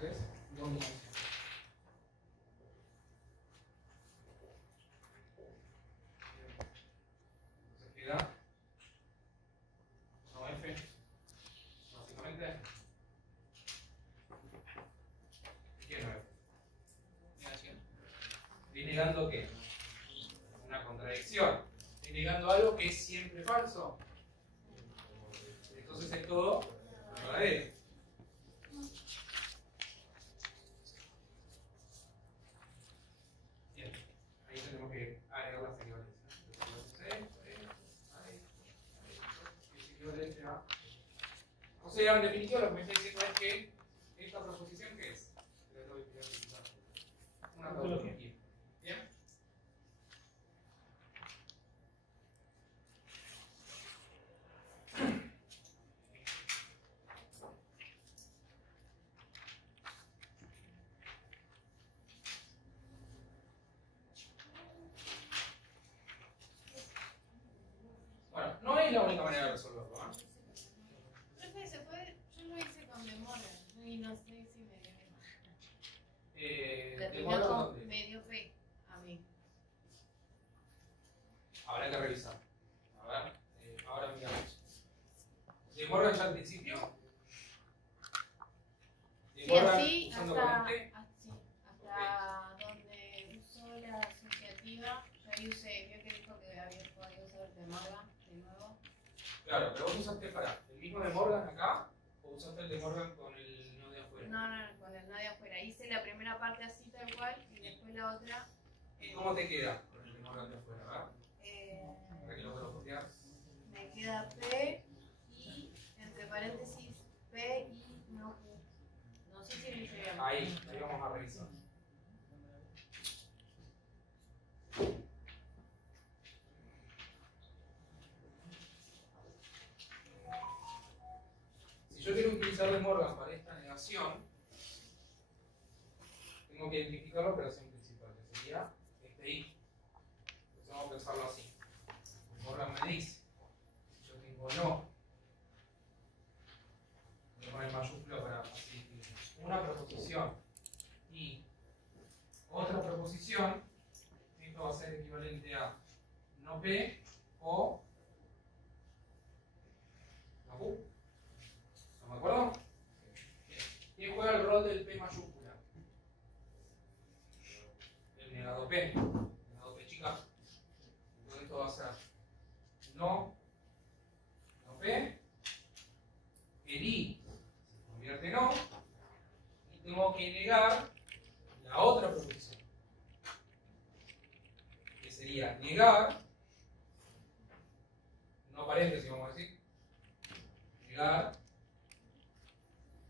entonces dominación. Entonces queda no F, básicamente. ¿Qué no F? Negación. Estoy negando ¿qué? Una contradicción. Estoy negando algo que es siempre falso. Entonces es todo verdadero. Bien, ahí tenemos que agregar las equivalencias. Es equivalente a. O sea, en definitiva, lo que me está diciendo es que esta proposición, ¿qué es? Una tautología. ¿Bien? Bueno, no es la única manera de resolverlo, ¿eh? Profe, ¿se puede? Yo lo hice con memoria y no sé si me dio ¿Demora dónde? medio P a mí. Habrá que revisar. A ver, ahora miramos. ¿De Morgan ya al principio? ¿De Sí, Morgan así usando hasta corriente? donde usó la asociativa, yo ahí usé, vio que dijo que había podido usar de Morgan de nuevo. Claro, pero vos usaste para el mismo de Morgan acá o usaste el de Morgan con el no de afuera. No, con el no de afuera. Hice la primera parte así tal cual y después la otra. ¿Y cómo te queda con el de Morgan de afuera? ¿Verdad? Para que lo puedas copiar. Me queda P y entre paréntesis P y no Q. No sé si lo hice bien. Ahí vamos a revisar. Si yo quiero utilizar de Morgan para esta negación, tengo que identificar la operación principal, que sería este I. Entonces vamos a pensarlo así. Morgan me dice, yo tengo no. Voy a poner mayúscula para así. Una proposición y otra proposición, esto va a ser equivalente a no P o no Q. ¿No me acuerdo? ¿Quién juega el rol del P mayúscula? El negado P. El negado P chica. Entonces esto va a ser no P. El I se convierte en no. Y tengo que negar la otra proposición. Que sería negar, no paréntesis vamos a decir, negar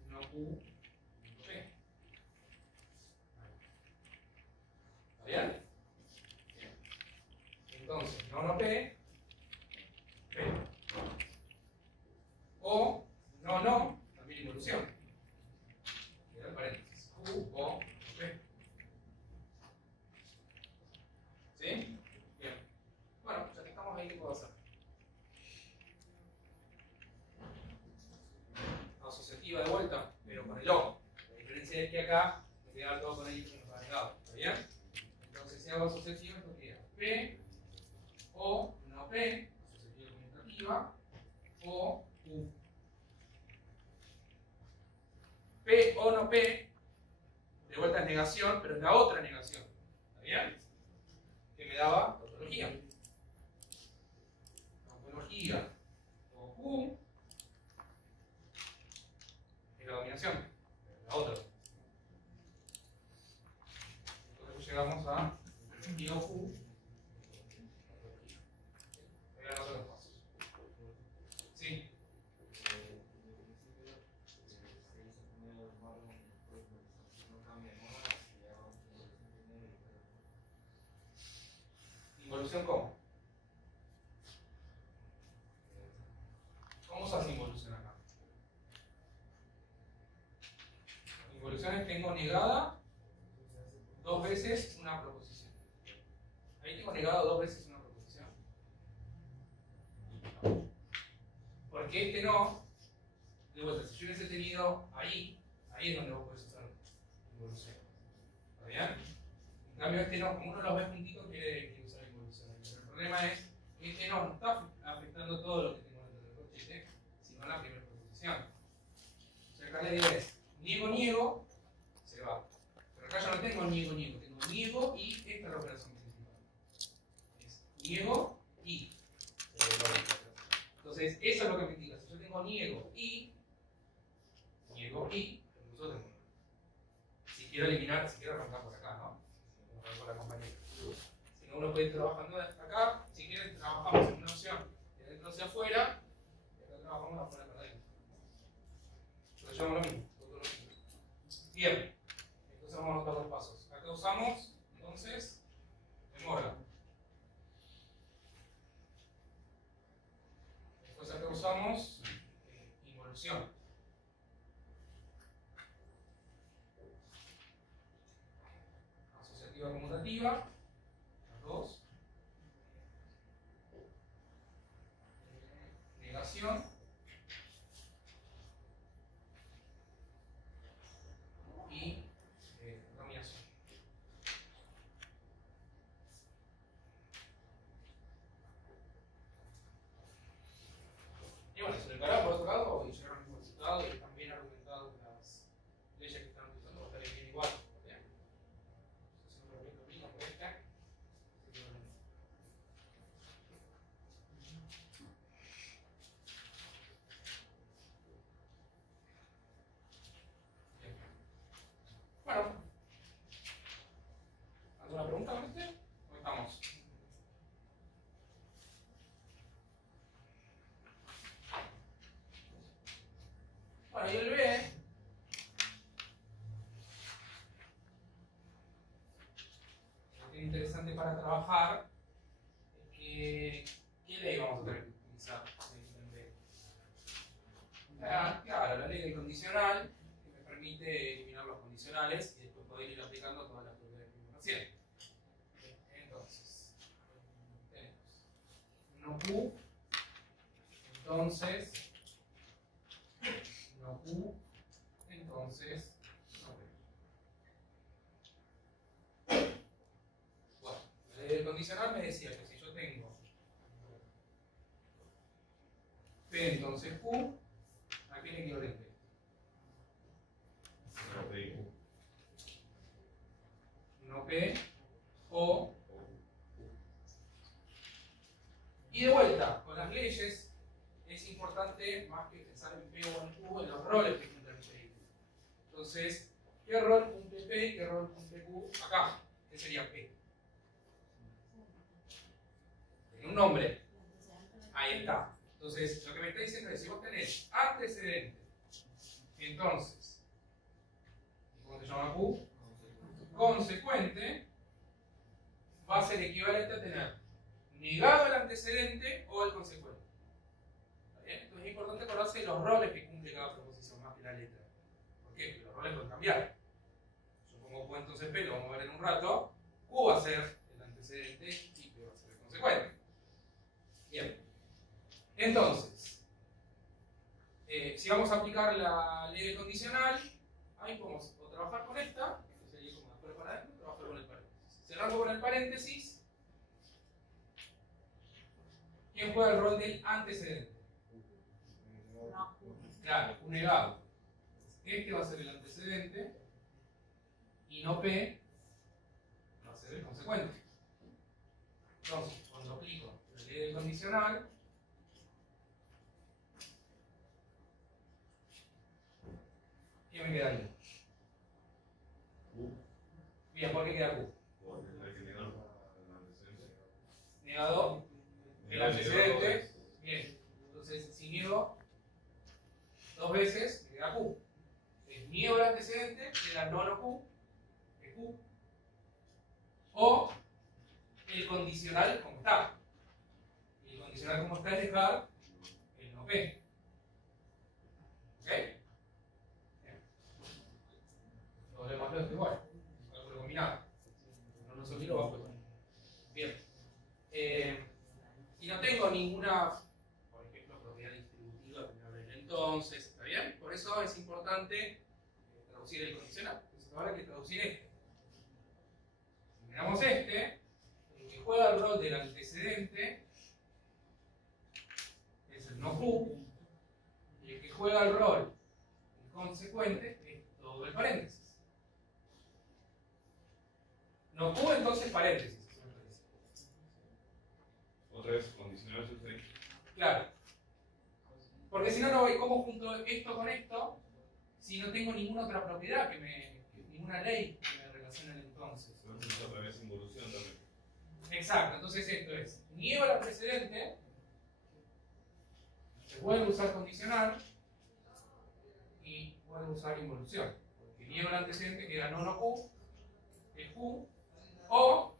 no Q, no P. ¿Está bien? Entonces, no P, P. O no, también involución. Queda el paréntesis. Q o P. ¿Sí? Bien. Bueno, ya que estamos ahí, ¿qué puedo hacer? Asociativa de vuelta, pero con el O. La diferencia es que acá me voy a dar todo con el I que nos ha negado. ¿Está bien? Entonces, si hago asociativa, esto queda P o no P, asociativa conmutativa, o Q. P o no P, de vuelta es negación, pero es la otra negación. ¿Está bien? Que me daba tautología. Tautología o Q es la dominación, la otra. Entonces llegamos a I o Q. Voy a anotar los pasos. Sí. ¿Involución cómo? ¿Cómo se hace involución acá? Involuciones tengo negada dos veces una proposición. Ahí tengo negada dos veces una proposición. Porque este no, de vuelta, si yo hubiese tenido ahí es donde vos podés usar cambio este no, como uno los ve juntitos, quiere usar el involucionario. Pero el problema es que este no está afectando todo lo que tengo dentro del corchete, sino la primera proposición. O sea, acá la idea es niego, se va. Pero acá ya no tengo niego, tengo niego y esta es la operación principal. Es niego y. Entonces, eso es lo que me indica. Si yo tengo niego y, incluso tengo. Si quiero eliminar, si quiero arrancar por acá, ¿no? Por la compañera. Si no, uno puede ir trabajando acá. Si quieren, trabajamos en una opción de adentro hacia afuera, y acá trabajamos de afuera para adentro. Pero llevamos lo mismo. Bien. Entonces vamos a anotar los pasos. Acá usamos, entonces, demora. Después acá usamos involución. Asociativa conmutativa, las dos. Negación. Y dominación. Y bueno, se declaró por otro lado y llegaron al mismo resultado y están bien argumentadas las leyes que están utilizando, va a estar bien igual. ¿Bien? Si uno lo mismo por esta, así que lo mismo. Bien. Bueno, ¿alguna pregunta con este? ¿Cómo estamos? Bueno, y el B. Lo que es interesante para trabajar es que ¿qué ley vamos a tener que utilizar en B? Claro, la ley del condicional que me permite eliminar los condicionales y después poder ir aplicando todas las propiedades que vimos recién. Entonces, tenemos no Q, entonces no Q, entonces no P. Bueno, la ley del condicional me decía que si yo tengo P entonces Q, ¿a qué le equivalente? No P o. Y de vuelta, con las leyes es importante, más que pensar en P o en Q, en los roles que cumplen P y Q. Entonces, ¿qué rol cumple P y qué rol cumple Q acá? ¿Qué sería P? Tiene un nombre. Ahí está. Entonces, lo que me está diciendo es, si vos tenés antecedente, entonces, ¿cómo se llama Q? Consecuente, va a ser equivalente a tener negado el antecedente o el consecuente. ¿Está bien? Entonces es importante conocer los roles que cumple cada proposición, más que la letra. ¿Por qué? Porque los roles pueden cambiar. Yo pongo Q entonces P, lo vamos a ver en un rato. Q va a ser el antecedente y P va a ser el consecuente. Bien. Entonces, si vamos a aplicar la ley del condicional, ahí podemos o trabajar con esta, que sería como de afuera para adentro, o trabajar con el paréntesis. Cerrando con el paréntesis, ¿quién juega el rol del antecedente? Claro, un negado. Este va a ser el antecedente y no P va a ser el consecuente. Entonces, cuando aplico la ley del condicional, ¿qué me queda ahí? Bien, ¿por qué queda Q? Negado el antecedente. Bien, entonces si niego dos veces, me queda Q. Entonces, niego el antecedente, queda no Q, es Q. O el condicional como está. Y el condicional como está es dejar el no P. ¿Ok? Bien. Lo demás lo es igual. Cálculo combinado. No nos olvido bajo. Bien. Y no tengo ninguna, por ejemplo, propiedad distributiva que me hable del entonces, ¿está bien? Por eso es importante traducir el condicional. Entonces ahora hay que traducir esto. Si me Tenemos este, el que juega el rol del antecedente es el no Q, y el que juega el rol del consecuente es todo el paréntesis. No Q, entonces paréntesis. Otra vez, condicional sus ahí. Claro. Porque si no, no voy cómo junto esto con esto si no tengo ninguna otra propiedad ninguna ley que me relacione el entonces. Entonces otra vez involución también. Exacto, entonces esto es, niego la precedente, se puede usar condicional y puedo usar involución. Porque niego el antecedente queda no Q, es Q, o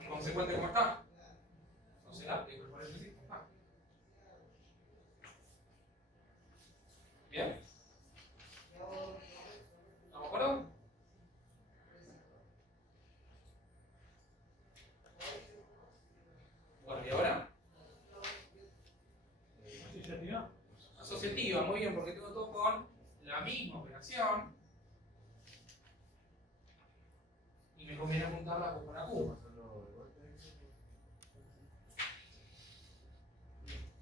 el consecuente como está. No se da, aplico el paréntesis como está. ¿Bien? ¿Estamos de acuerdo? Bueno, ¿y ahora? Asociativa. Asociativa, muy bien, porque tengo todo con la misma operación y me conviene apuntarla con la Q.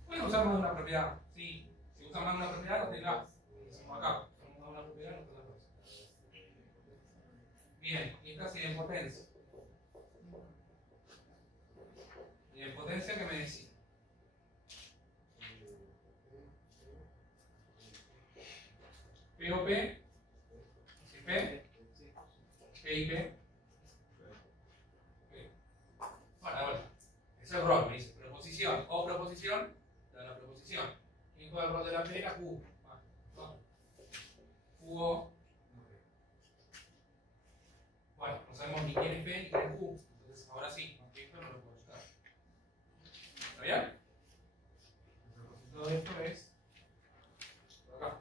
Pueden usar más de una propiedad, sí. Si usan más de una propiedad, no tendrás. Como acá, usamos más de una propiedad, no tendrás dos. Bien, y esta es idempotencia. Idempotencia, ¿qué me decía? P o P, si P, P y P. Bueno, ahora, ese es el rol, me dice preposición o proposición, te da la proposición. ¿Quién juega el rol de la P? La Q. Q o. Bueno, no sabemos ni quién es P ni quién es Q. Entonces, ahora sí, aunque esto no lo puedo buscar. ¿Está bien? El propósito de esto es por acá.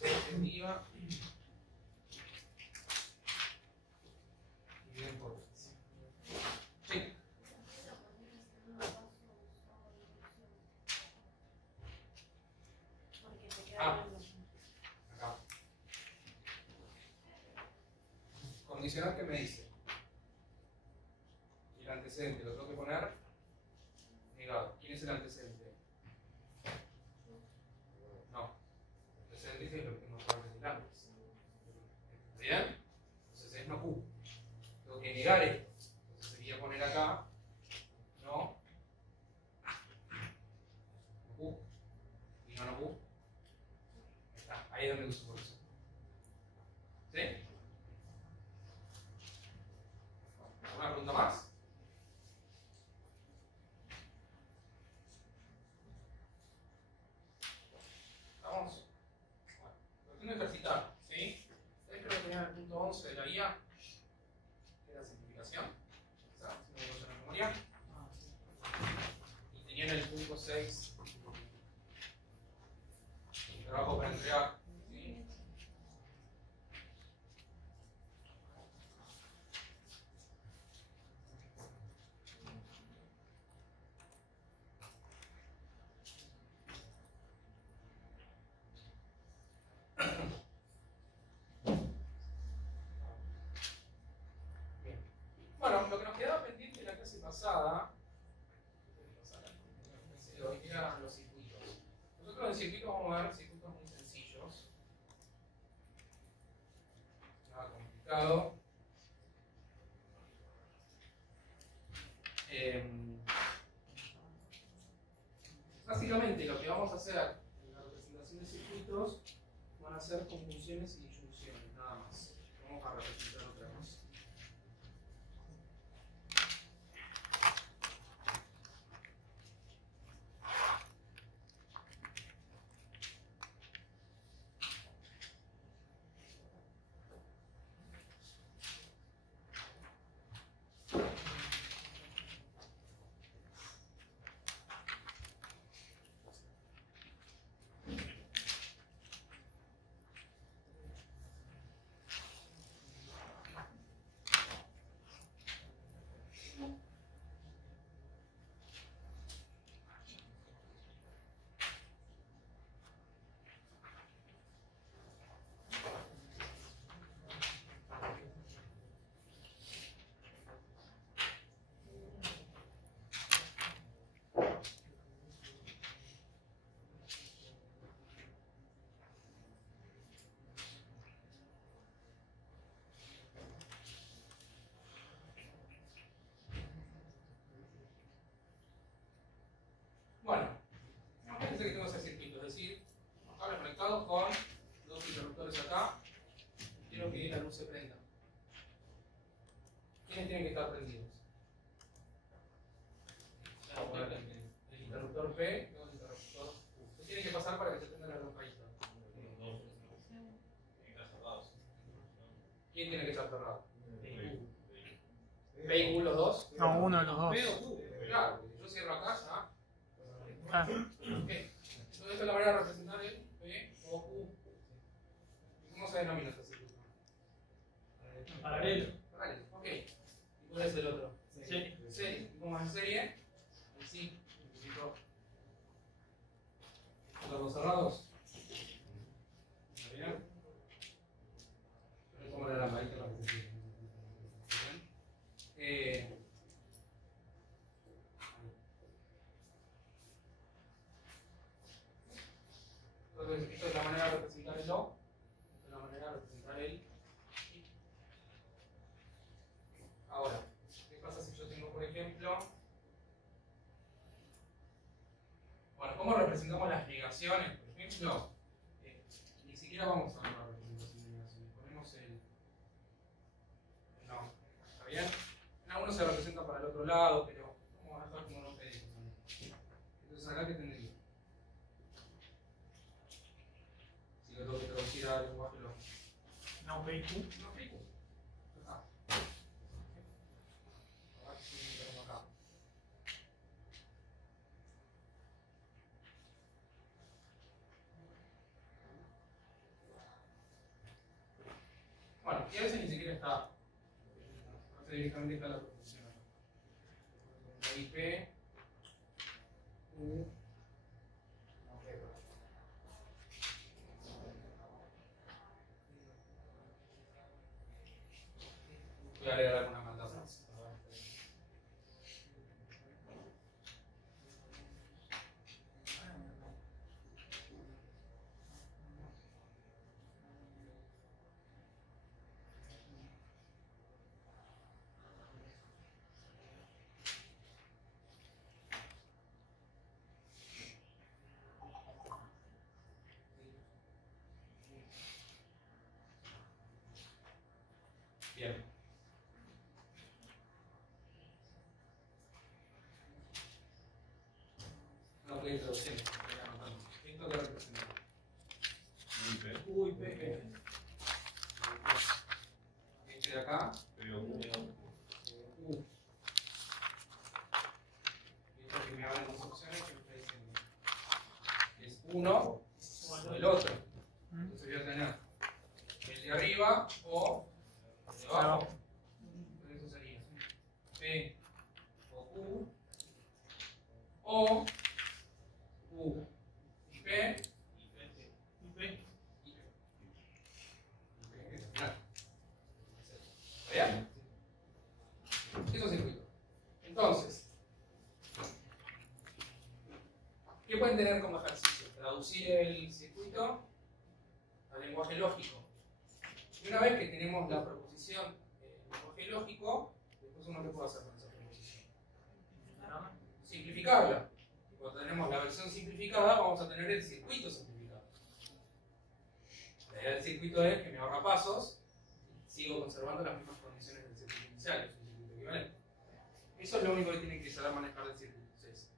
Definitiva y idempotencia. Sí. Porque se Ah. queda Acá. Condicional que me dice. El antecedente lo tengo que poner negado. ¿Quién es el antecedente? No. El antecedente es lo que tengo que antes del antes. ¿Está bien? Entonces es no Q. Tengo que negar esto. Entonces sería poner acá no Q y no Q. Ahí está. Ahí es donde uso por eso. ¿Sí? ¿Alguna pregunta más? ¿Estamos? Bueno, cuestión de ejercitar, ¿sí? Ustedes creo que tenían el punto 11 de la guía, que era simplificación, quizás, si no me acuerdo la memoria. Y tenían el punto 6, el trabajo para entregar, ¿sí? Bien. Bueno, lo que nos quedaba pendiente en la clase pasada eran los circuitos. Nosotros en circuitos vamos a ver circuitos muy sencillos. Nada complicado. Básicamente lo que vamos a hacer en la representación de circuitos van a ser conjunciones y disyunciones, nada más. Vamos a representar otra vez. tienen que estar prendidos? El interruptor P y el interruptor U. ¿Qué tiene que pasar para que se prenda la lamparita? ¿Quién tiene que estar cerrado? ¿P y U los dos? No, uno de los dos. P o U. Claro, yo cierro acá ya. Ah, Ok. Entonces esta es la manera de representar el P o U. ¿Cómo se denomina esta circuito? Paralelo. Vale, ok. ¿Y cuál es el otro? Sí. Serie. ¿Cómo es serie? Ahí sí, necesito los dos cerrados. ¿Está bien? Como la lamparita la que se sigue. Bien. Entonces, esta es la manera de representar el O. Esta es la manera de representar el I. Ahora, ¿qué pasa si yo tengo, por ejemplo, bueno, cómo representamos las negaciones? Por ejemplo, ni siquiera vamos a ver la representación de negaciones. Ponemos el no. ¿Está bien? En algunos se representa para el otro lado, pero vamos a dejar como no pedimos. Entonces, acá, ¿qué tendría? Si lo tengo que traducir al lenguaje lógico. no, P y Q. No explico. Acá. Acá. Bueno, y a veces ni siquiera está. A veces directamente está la proposición acá. Ahí P, U, no P. Voy a agregar alguna maldad más. Bien. No voy a introducir. Voy anotando. ¿Esto qué representa? Uy, P. Este de acá. U. Y esto que me hablan las opciones que me está diciendo. Es uno o el otro. Entonces voy a tener el de arriba o el de abajo. Entonces eso sería P o Q o U y P y P. ¿Está bien? Eso es circuito. Entonces, ¿qué pueden tener como ejercicio? Traducir el circuito al lenguaje lógico. Y una vez que tenemos la proposición en lenguaje lógico, después uno qué puede hacer con esa proposición. Simplificarla. Cuando tenemos la versión simplificada, vamos a tener el circuito simplificado. La idea del circuito es que me ahorra pasos, sigo conservando las mismas condiciones del circuito inicial, es un circuito equivalente. Eso es lo único que tienen que saber manejar del circuito. Entonces,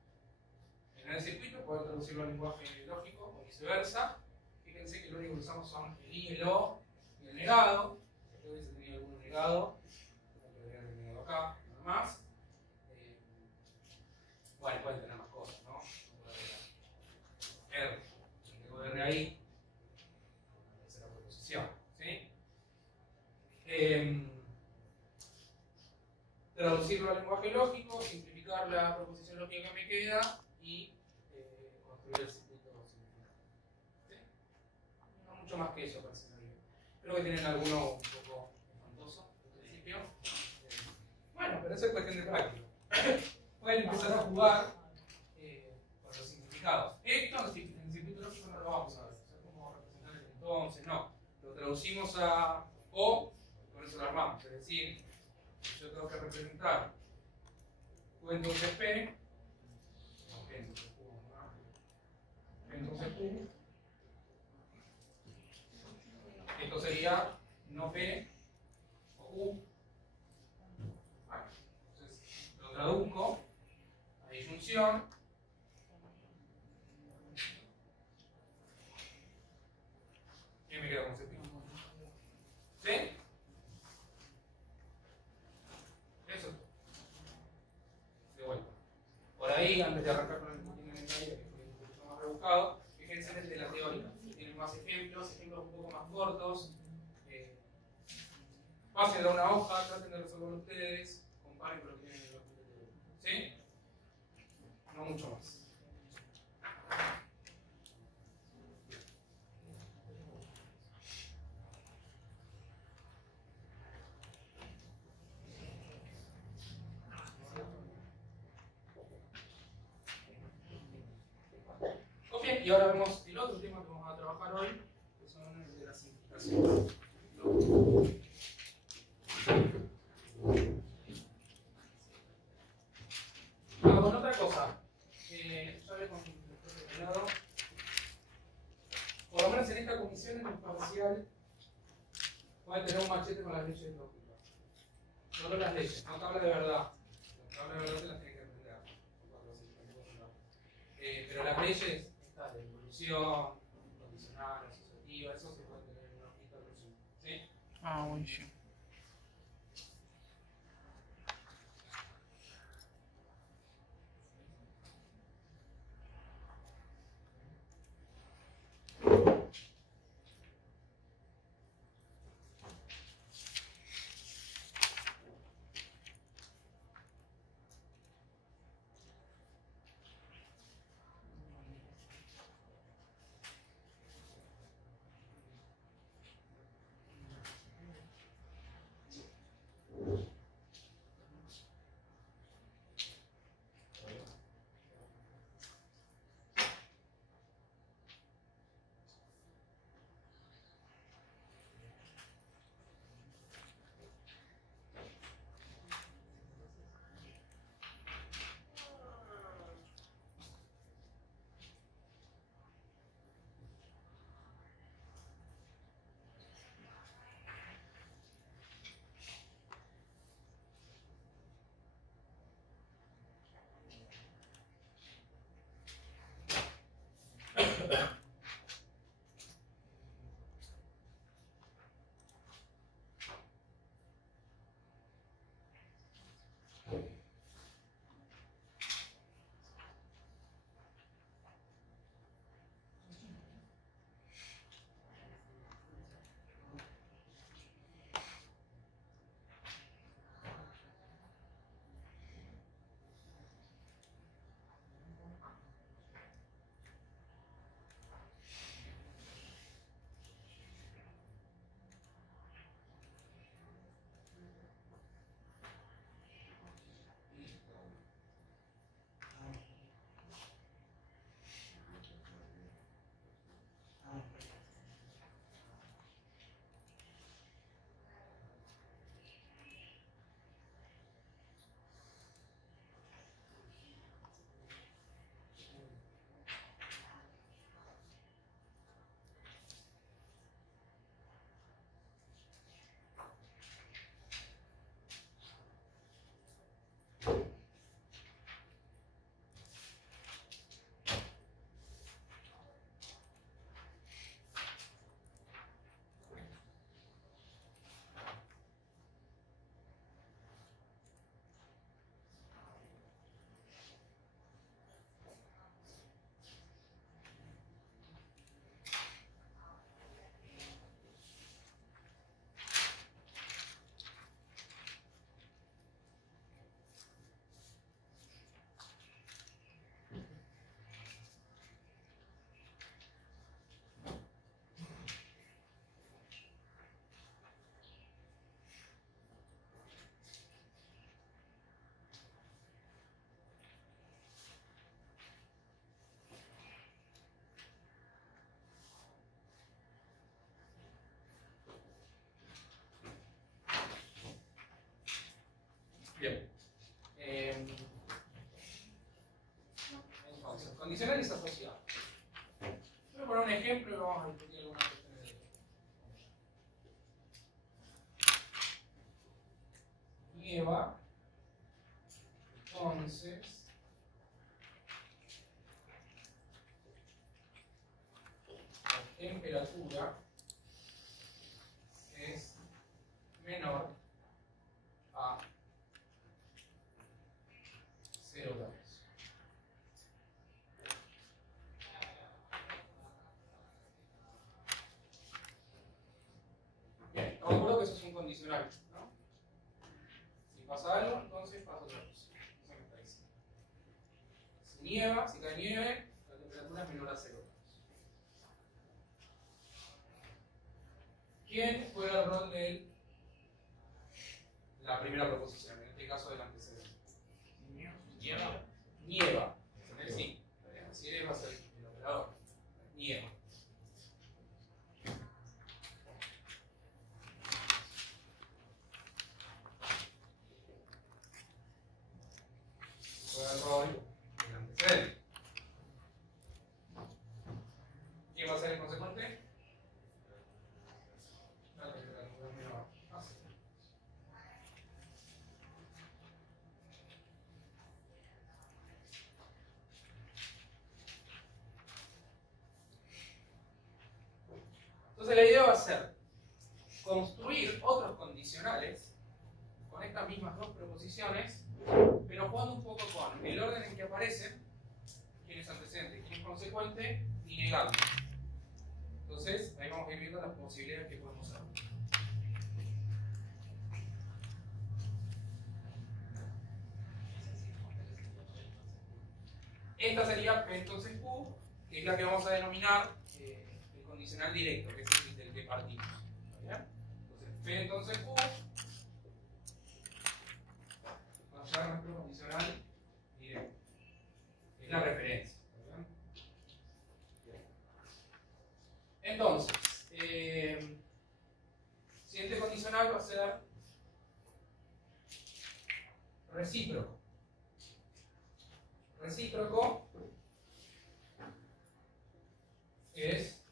en el circuito poder traducirlo al lenguaje lógico o viceversa. Fíjense que lo único que usamos son el I, el O y el negado. Si hubiese tenido alguno negado, no podría haber negado acá, nada más. Bueno, pueden tener más cosas, ¿no? R, tengo R ahí, la tercera proposición, ¿sí? Traducirlo al lenguaje lógico, simplificar la proposición lógica que me queda y construir el circuito simplificado. ¿Sí? No mucho más que eso para ese scenario. Creo que tienen alguno un poco espantoso al principio. Bueno, pero eso es cuestión de práctica. Pueden empezar a jugar con los significados. Esto en el circuito lógico no lo vamos a ver. O sea, cómo representar el entonces, no. Lo traducimos a O y con eso lo armamos. Es decir, yo tengo que representar Q entonces P, no, P entonces Q, ¿no? P entonces Q. Esto sería no P o Q traduzco a disyunción. Y me quedo con ese pico. ¿Sí? Eso es todo. De vuelta. Por ahí, antes de arrancar con el fundamentario, que fue un poquito más rebuscado, fíjense en el de la teórica. Tienen más ejemplos un poco más cortos. Pasen a una hoja, traten de resolver ustedes, comparen con lo que tienen en el documento teórico. ¿Sí? No mucho más. Ok, y ahora vemos el otro tema que vamos a trabajar hoy, que son el de las implicaciones. Con otra cosa, ya ve con el profe Pelado, por lo menos en esta comisión, en el parcial, puede tener un machete con las leyes de lógica. Solo las leyes, no tabla de verdad. Las tablas de verdad se las tienen que aprender. Pero las leyes, estas de evolución, condicional, asociativa, eso se puede tener en una hojita de resumen. ¿Sí? Ah, buenísimo. Bien. Entonces, condicionales asociados. Voy a poner un ejemplo y vamos a discutir algunas cuestiones de esto. Y Eva, entonces la temperatura es menor a 0 grados. Bien, estamos de acuerdo que eso es un condicional, ¿no? Si pasa algo, entonces pasa otra cosa. Eso me está diciendo. Si nieva, si cae nieve, la temperatura es menor a 0 grados. ¿Quién juega el rol de la primera proposición? En este caso del antecedente. Nieva. Nieva. Sí. Si eres va a ser el operador. Nieva. Juega el rol del antecedente. ¿Quién va a ser el consecuente? La temperatura menor a 0. Entonces la idea va a ser construir otros condicionales con estas mismas dos proposiciones, pero jugando un poco con el orden en que aparecen, quién es antecedente, quién es consecuente, y negando. Entonces ahí vamos a ir viendo las posibilidades que podemos hacer. Esta sería P entonces Q, que es la que vamos a denominar el condicional directo, que es el del que partimos. ¿Bien? Entonces, P entonces Q va a ser nuestro condicional directo. Es la referencia. ¿Bien? Bien. Entonces, siguiente condicional va a ser recíproco. Recíproco es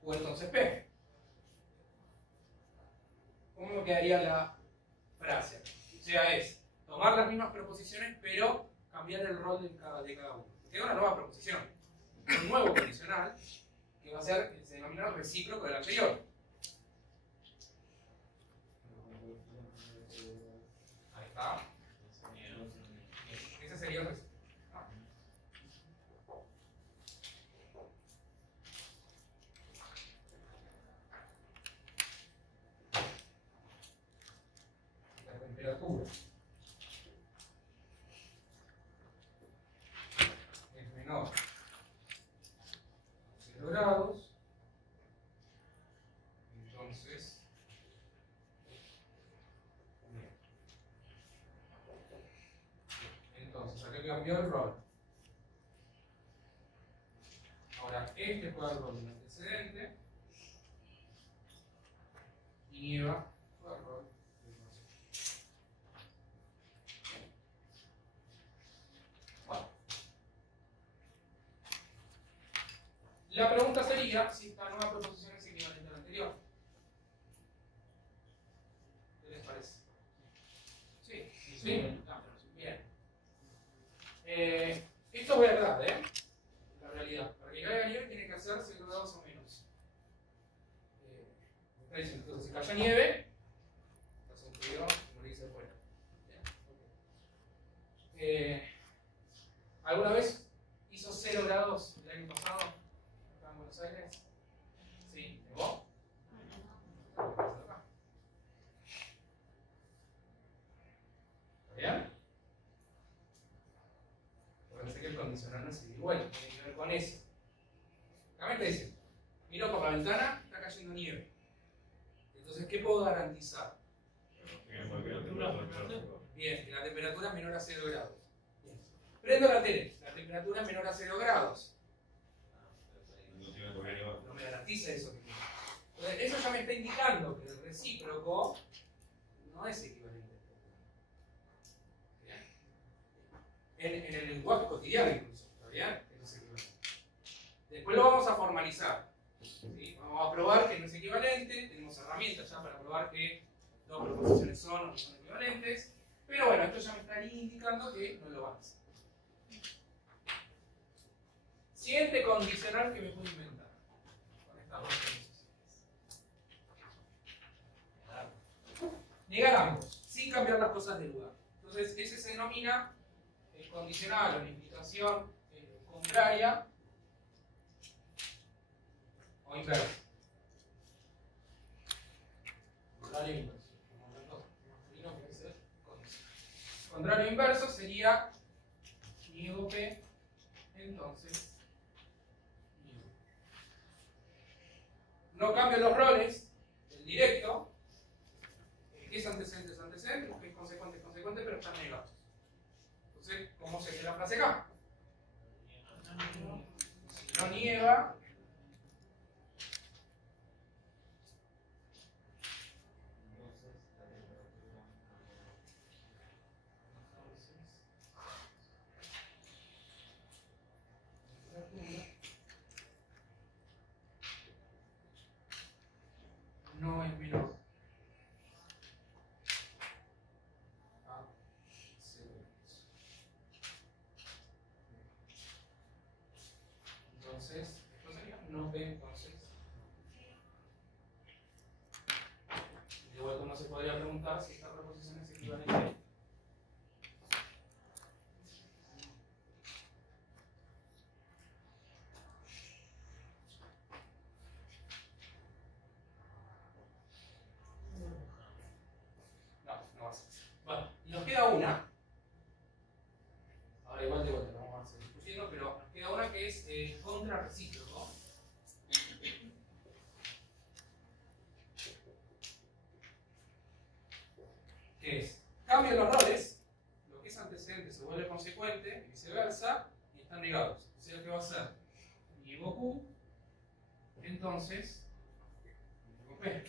Q entonces P. ¿Cómo me quedaría la frase? O sea, es tomar las mismas proposiciones, pero cambiar el rol de cada uno. Queda una nueva proposición, un nuevo condicional, que va a ser, se denomina recíproco del anterior. Ahí está. Ese sería el recíproco. Temperatura es menor a 0 grados, entonces acá cambió el rol. Ahora este juega el rol del antecedente y nieva juega el rol del consecuente. La pregunta sería si esta nueva proposición es equivalente a la anterior. ¿Qué les parece? Sí. ¿Sí? Bien. Esto es verdad, la realidad. Para que caiga nieve tiene que hacer 0 grados o menos. Entonces, si cayó nieve, estás un frío y morirse de fuera. ¿Alguna vez hizo 0 grados el año pasado acá en Buenos Aires? ¿Sí? ¿Nevó? ¿Está bien? Parece que el condicional no es igual, tiene que ver con eso. Acá me dice, miro por la ventana, está cayendo nieve. Entonces, ¿qué puedo garantizar? Bien, que la temperatura es menor a 0 grados. Bien. Prendo la tele, la temperatura es menor a 0 grados. No me garantiza eso. Entonces, eso ya me está indicando que el recíproco no es equivalente. ¿Bien? En el lenguaje cotidiano incluso, ¿está bien? Que no es equivalente. Después lo vamos a formalizar. ¿Sí? Vamos a probar que no es equivalente, tenemos herramientas ya para probar que dos proposiciones son o no son equivalentes, Pero bueno, esto ya me estaría indicando que no lo van a hacer. Siguiente condicional que me puedo inventar con estas dos condiciones. Negar ambos, sin cambiar las cosas de lugar. Entonces, ese se denomina condicional o la implicación contraria o inversa. Contrario e inverso. Contrario e inverso sería niego P, entonces niego. No cambio los roles, el directo, que es antecedente, que es consecuente, pero están negados. Entonces, ¿cómo se hace la frase acá? Si no niega, no es menor a 0. Entonces, esto sería no P, entonces. De vuelta uno se podría preguntar si esta proposición es equivalente. No va a ser. Bueno, y nos queda una. Ahora igual de vuelta, vamos a seguir discutiendo, pero nos queda una que es contrarrecíproco. Que es, cambio los roles, lo que es antecedente se vuelve consecuente, y viceversa, y están negados. O sea que va a ser niego Q, entonces niego P.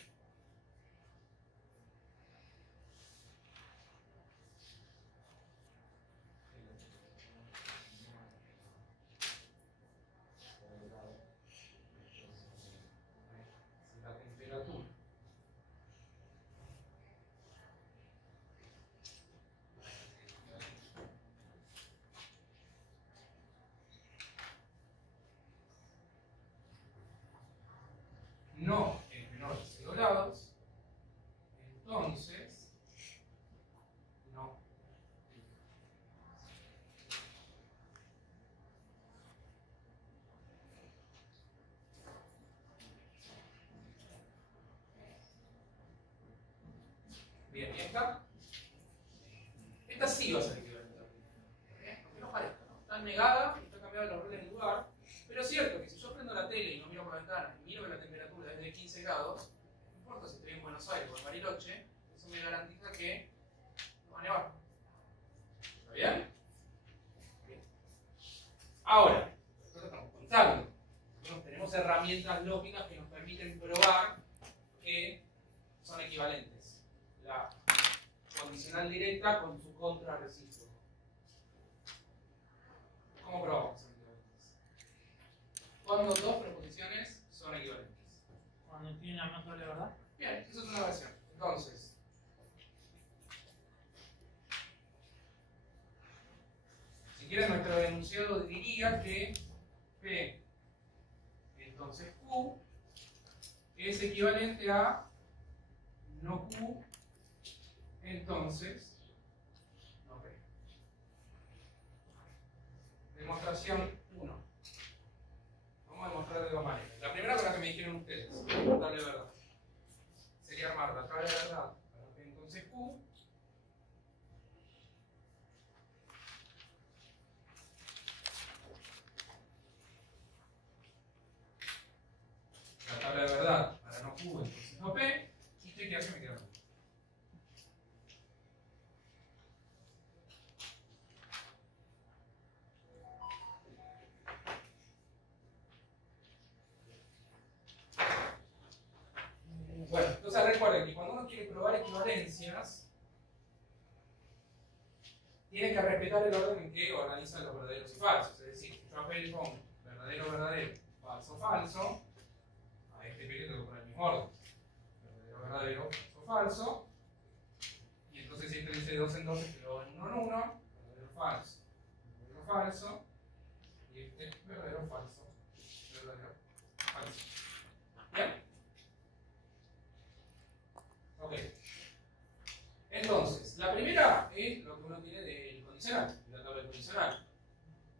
La temperatura. No es menor de 0 grados, entonces no. Bien, ¿y esta? Esta sí va a ser equivalente. Aunque no parezca, ¿no? Está negada y está cambiada los roles del lugar. Pero es cierto que si yo prendo la tele y no miro por la ventana y miro que la temperatura es de 15 grados, no importa si estoy en Buenos Aires o en Bariloche, eso me garantiza que no va a nevar. ¿Está bien? Bien. Ahora, nosotros estamos contando. Nosotros tenemos herramientas lógicas que nos permiten probar que son equivalentes. La condicional directa con su contrarrecíproco. ¿Cómo probamos? Cuando dos proposiciones son equivalentes. Cuando tienen la más doble verdad. Bien, eso es una versión. Entonces, si quieren nuestro enunciado diría que P, entonces Q, es equivalente a no Q, entonces no P. Demostración 1. Vamos a demostrar de dos maneras. La primera con la que me dijeron ustedes, darle verdad. Sería armar la tabla de verdad para P entonces Q. La tabla de verdad para no Q entonces no P. Y chequear que me queda mal. Bueno, entonces recuerden que cuando uno quiere probar equivalencias, tiene que respetar el orden en que organizan los verdaderos y falsos. Es decir, si yo a P le pongo verdadero, verdadero, falso, falso, a este P le tengo que poner el mismo orden. Verdadero, verdadero, falso, falso. Y entonces si este dice 2 entonces que lo van uno en uno, verdadero falso, verdadero falso, y este verdadero falso, verdadero falso. ¿Bien? Ok. Entonces, la primera es lo que uno tiene del condicional, de la tabla del condicional.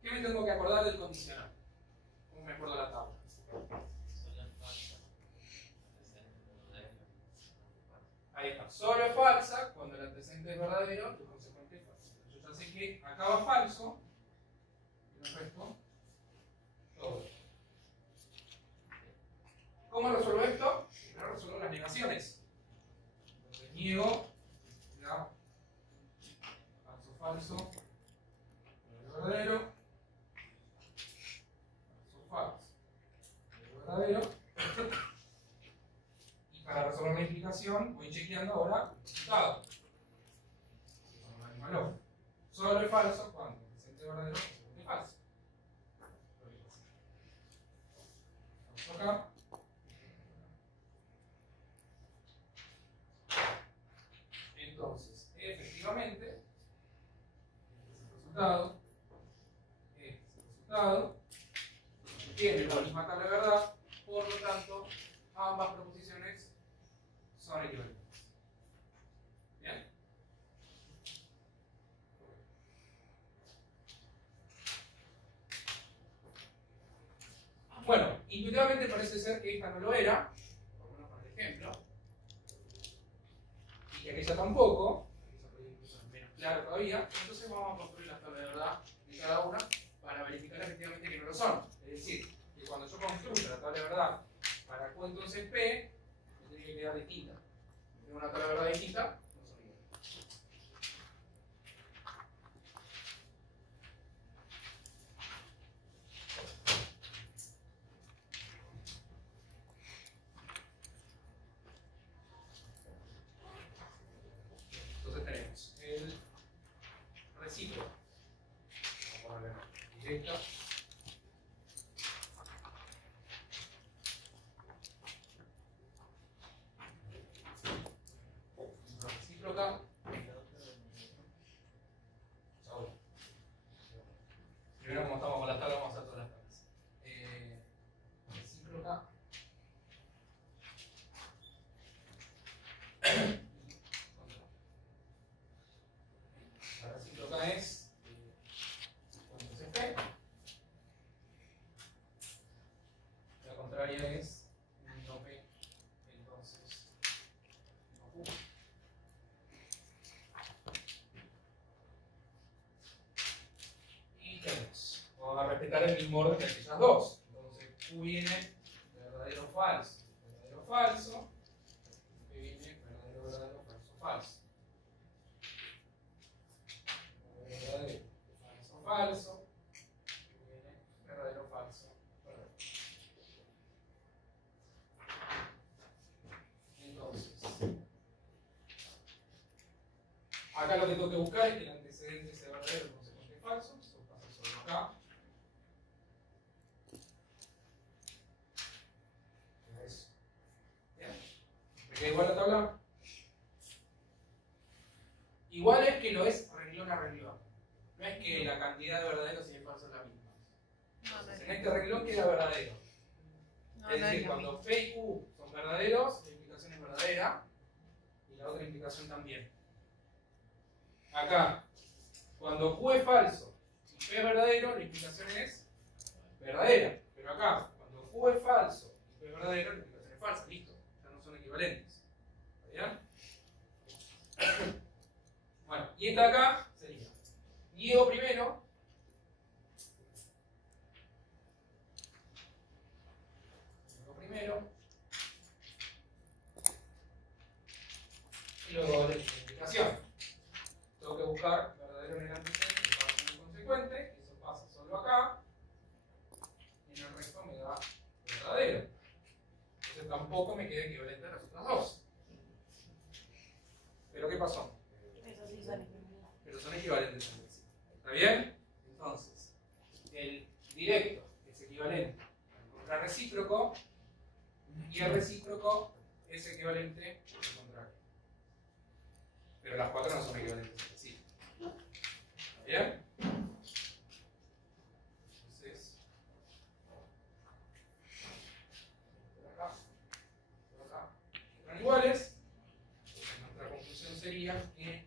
¿Qué me tengo que acordar del condicional? ¿Cómo me acuerdo la tabla? Ahí está. Solo es falsa cuando el antecedente es verdadero y el consecuente es falso. Yo ya sé que acá va falso y el resto todo. ¿Cómo resuelvo esto? Primero resuelvo las negaciones. Entonces niego la falso falso, verdadero, falso falso, verdadero. Para resolver la implicación voy chequeando ahora el resultado. Solo es falso cuando el presente verdadero es falso. Vamos acá. Entonces, efectivamente, este es el resultado, tiene la misma tabla de verdad, por lo tanto, ambas proposiciones son equivalentes. ¿Bien? Bueno, intuitivamente parece ser que esta no lo era, por lo menos para el ejemplo, y que aquella tampoco, incluso es menos claro todavía, entonces vamos a construir la tabla de verdad de cada una para verificar efectivamente que no lo son. Es decir, que cuando yo construyo la tabla de verdad para Q entonces P, me tiene que quedar distinta. Tengo una tabla de verdad distinta, no son iguales. Entonces tenemos el recíproco. Vamos a ver directa. Recíproca. Primero, como estamos con la tabla, vamos a hacer todas las tablas. Recíproca. La recíproca es entonces P. La contraria es no P, entonces no Q. Y tenemos, vamos a respetar el mismo orden de aquellas dos. Entonces Q viene verdadero falso, verdadero falso. P viene verdadero verdadero falso falso. Verdadero falso falso. Q viene verdadero falso verdadero. Entonces, acá lo que tengo que buscar es que el antecedente sea verdadero y el consecuente falso. Eso pasa solo acá. Eso. ¿Bien? ¿Me queda igual la tabla? Igual es que lo es renglón a renglón. No es que la cantidad de verdaderos y de falsos es la misma. Entonces, en este renglón queda verdadero. Es decir, cuando P y Q son verdaderos, la implicación es verdadera y la otra implicación también. Acá, cuando Q es falso y P es verdadero, la implicación es verdadera. Pero acá, cuando Q es falso y P es verdadero, la implicación es falsa. Listo, ya no son equivalentes. ¿Está bien? Bueno, y esta acá sería niego primero. Y luego la implicación. Tengo que buscar verdadero en el antecedente, falso en el consecuente. Eso pasa solo acá. Y en el resto me da verdadero. Entonces tampoco me queda equivalente a las otras dos. ¿Pero qué pasó? Eso sí son equivalentes. Pero son equivalentes entre sí. ¿Está bien? Entonces, el directo es equivalente al contrarrecíproco y el recíproco es equivalente al contrario. Pero las cuatro no son equivalentes entre sí. ¿Bien? Entonces, por acá, por acá, eran iguales. Entonces, nuestra conclusión sería que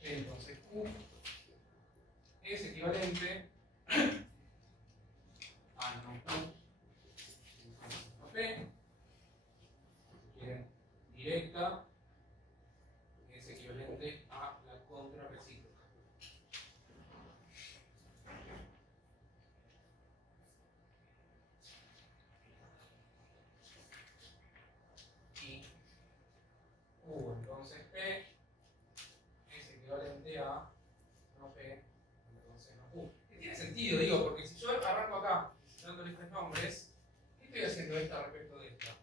entonces Q es equivalente a no Q, no P, si quieren, directa, es equivalente a la contrarrecíproca. Y Q, entonces P, es equivalente a no P, entonces no Q. Que tiene sentido, digo, porque si yo arranco acá dándole estos nombres, ¿qué estoy haciendo esta respecto de esta?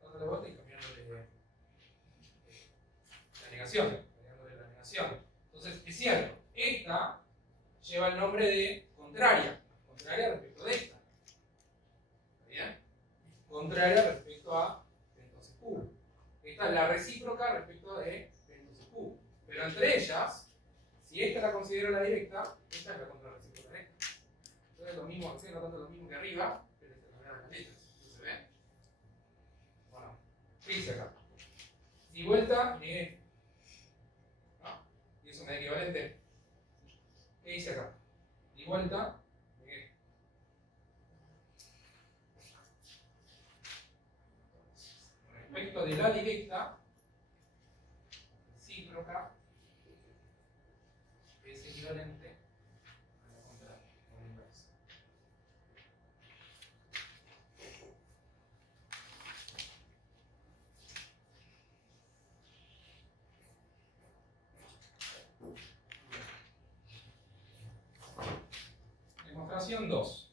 Dándole vuelta y cambiándole la negación. Cambiándole la negación. Entonces, es cierto, esta lleva el nombre de contraria. Contraria respecto de esta. ¿Está bien? Contraria respecto a entonces Q. Esta es la recíproca respecto de entonces Q. Pero entre ellas, si esta la considero la directa, esta es la contrarrecíproca de esta. Entonces, lo mismo, estoy notando lo mismo que arriba, pero esta es la manera de las letras. ¿Se ve? Bueno, ¿qué hice acá? Di vuelta, negué. ¿No? Y eso me da equivalente. ¿Qué hice acá? Di vuelta, negué. Respecto de la directa, recíproca es equivalente a la contraria, o la inversa. Demostración 2.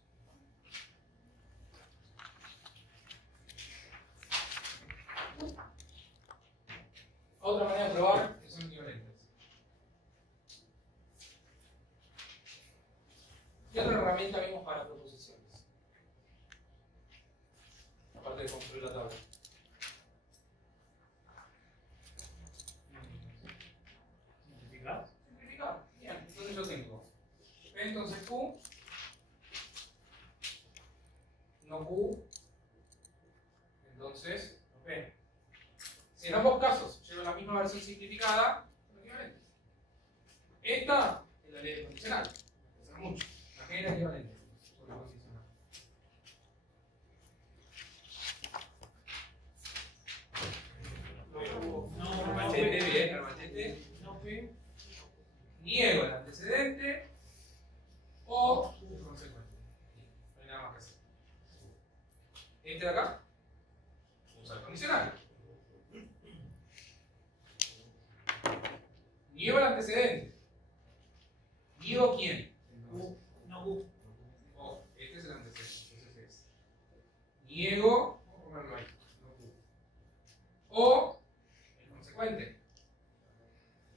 Otra manera de probar que son equivalentes. ¿Qué otra herramienta vimos para proposiciones? Aparte de construir la tabla. ¿Simplificar? Simplificar. Bien, entonces yo tengo P entonces Q, no Q, entonces no P. Si en ambos casos llevo la misma versión simplificada, son equivalentes. Esta es la ley de condicional. Hacer mucho. La que era equivalente sobre condicional. No, Machete, bien, el machete. no P. Niego el antecedente o el consecuente. No hay nada más que hacer. Este de acá, usa el condicional. Niego el antecedente. ¿Niego quién? No Q. Oh, este es el antecedente. Entonces es. Niego, vamos a ponerlo ahí. No Q. O el consecuente.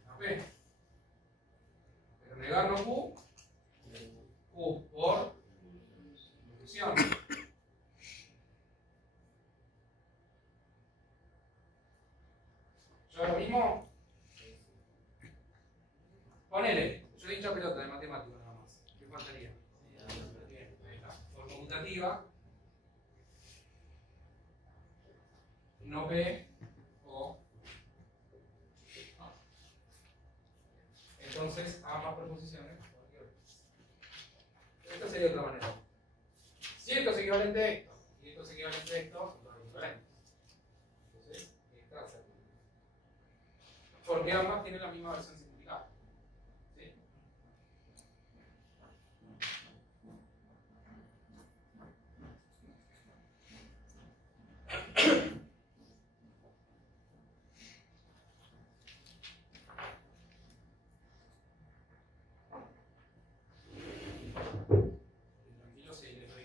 No P. Pero negar no Q. Q por inducción. Yo ahora mismo. Ponele, yo he dicho pelota de matemático nada más. ¿Qué faltaría? Bien, ahí está. Por conmutativa, no P o A. Entonces, ambas proposiciones. Esta sería otra manera. Si esto es equivalente a esto y esto es equivalente a esto, son todos equivalentes. Entonces, esta es porque ambas tienen la misma versión simplificada. ¿Sí? Tranquilo, si les doy.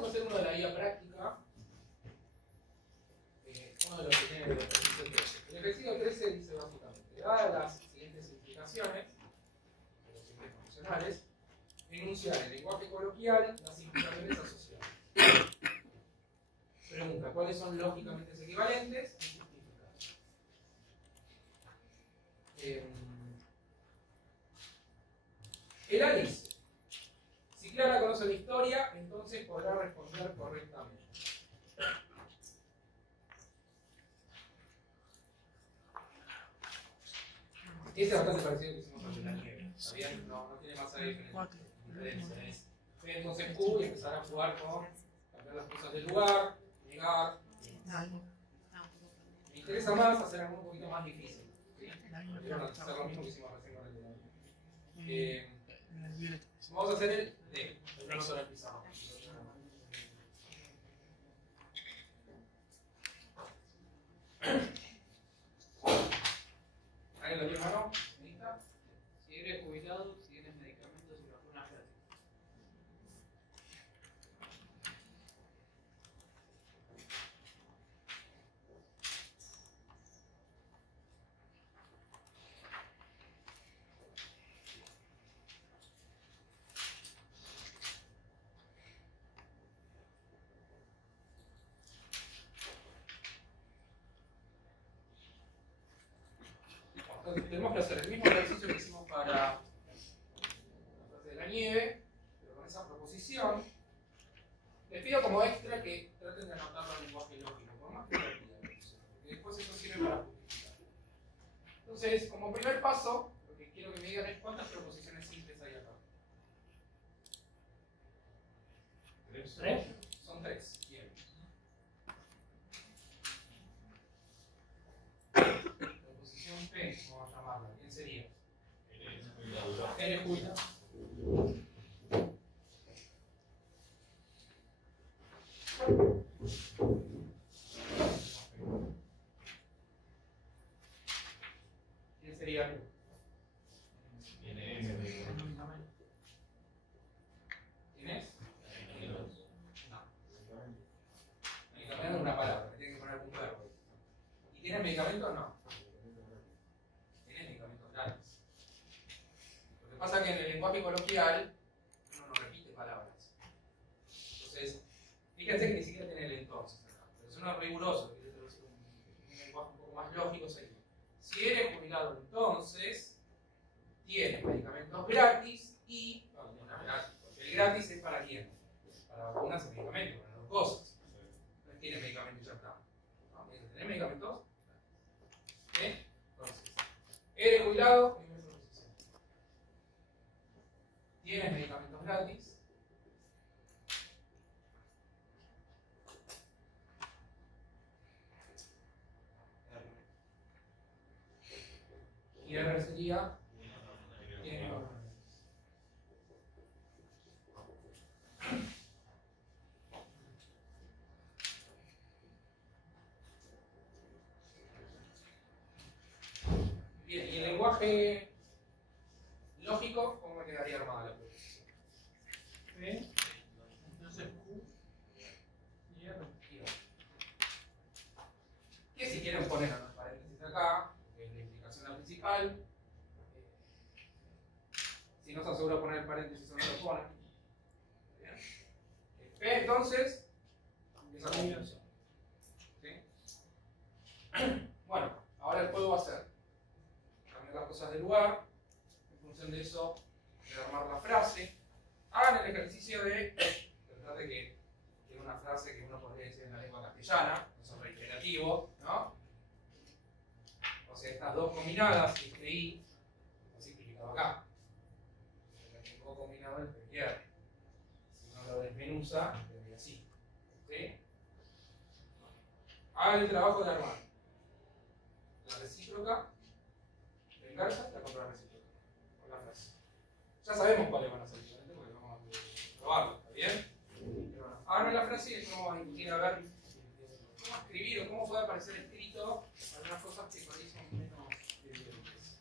vamos a hacer uno de la guía práctica. Uno de los que tiene el ejercicio 13. El ejercicio 13 dice básicamente, dadas las siguientes implicaciones de los signos funcionales, enunciar en lenguaje coloquial las implicaciones asociadas. Pregunta, ¿cuáles son lógicamente equivalentes y sus significados? El A dice, si Clara conoce la historia, entonces podrá responder correctamente. Este es bastante parecido que hicimos ante la nieve. ¿Está bien? No tiene más diferencia. Entonces Q y empezar a jugar con cambiar las cosas del lugar, negar. Me interesa más hacer algo un poquito más difícil. ¿Sí? Quiero hacer lo mismo que hicimos recién con el de la vamos a hacer el D, el plano sobre el pizarro. ¿Alguien lo tiene mano? ¿Lista? Si eres jubilado, tienes medicamentos y vacunas gratis. Entonces tenemos que hacer el mismo ejercicio que hicimos para la frase de la nieve, pero con esa proposición. Les pido como extra que traten de anotarlo en lenguaje lógico, por más que lo pidan, porque después eso sirve para justificar. Entonces, como primer paso, lo que quiero que me digan es cuántas proposiciones simples hay acá. ¿Tres? Son tres. Bien. Proposición P, vamos a llamarla. ¿Quién sería? Eres jubilado. ¿Quién sería? ¿Quién es? No. Medicamento es una palabra, tiene que poner algún verbo. ¿Y tiene medicamento o no? Tiene medicamentos gratis. Lo que pasa es que en el lenguaje coloquial uno no repite palabras. Entonces, fíjense que ni siquiera tiene el entonces acá. Pero es uno riguroso, quiere traducir un lenguaje un poco más lógico sería. Si eres jubilado entonces, tienes medicamentos gratis y... No, no es gratis, porque el gratis es para quién? Para vacunas y medicamentos, para las dos cosas. No tienes medicamentos y ya está. ¿No? ¿Tenés medicamentos? ¿Sí? Entonces, eres jubilado, primera proposición. Tienes medicamentos gratis. Y R sería tiene vacunas. Bien, y el lenguaje lógico, ¿cómo me quedaría armada la proposición? P, entonces Q y R. Que si quieren poner unos paréntesis acá, que es la implicación principal. Si no se asegura poner el paréntesis o no lo ponen. Bien. P entonces, esa combinación. ¿Sí? Bueno, ahora el juego va a ser cambiar las cosas de lugar, en función de eso, de armar la frase. Hagan el ejercicio de tratar de que tiene una frase que uno podría decir en la lengua castellana, eso es reiterativo, ¿no? O sea, estas dos combinadas, este I, está simplificado acá. El tengo combinado el PQR. Si uno lo desmenuza, quedaría así. ¿Sí? Hagan el trabajo de armar la recíproca, la inversa, la contrarrecíproca, con la frase. Ya sabemos cuáles van a ser diferentes porque vamos a probarlo, ¿está bien? Pero bueno, hagan la frase y después vamos a discutir a ver cómo escribir o cómo puede aparecer escrito algunas cosas que por ahí son menos evidentes.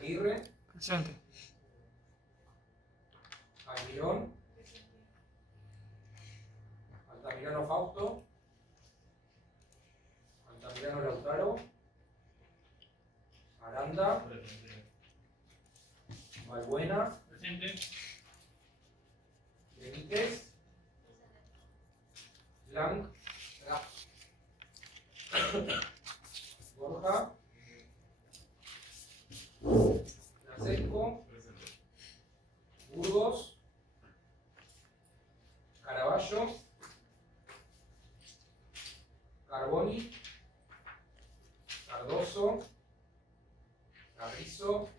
Aguirre, Presente. Almirón, Altamirano Fausto, Altamirano Lautaro, Aranda, Balbuena, Presente. Benítez, Blanc, Borja, Francesco, Presente. Burgos, Caraballo, Carboni, Cardoso, Carrizo,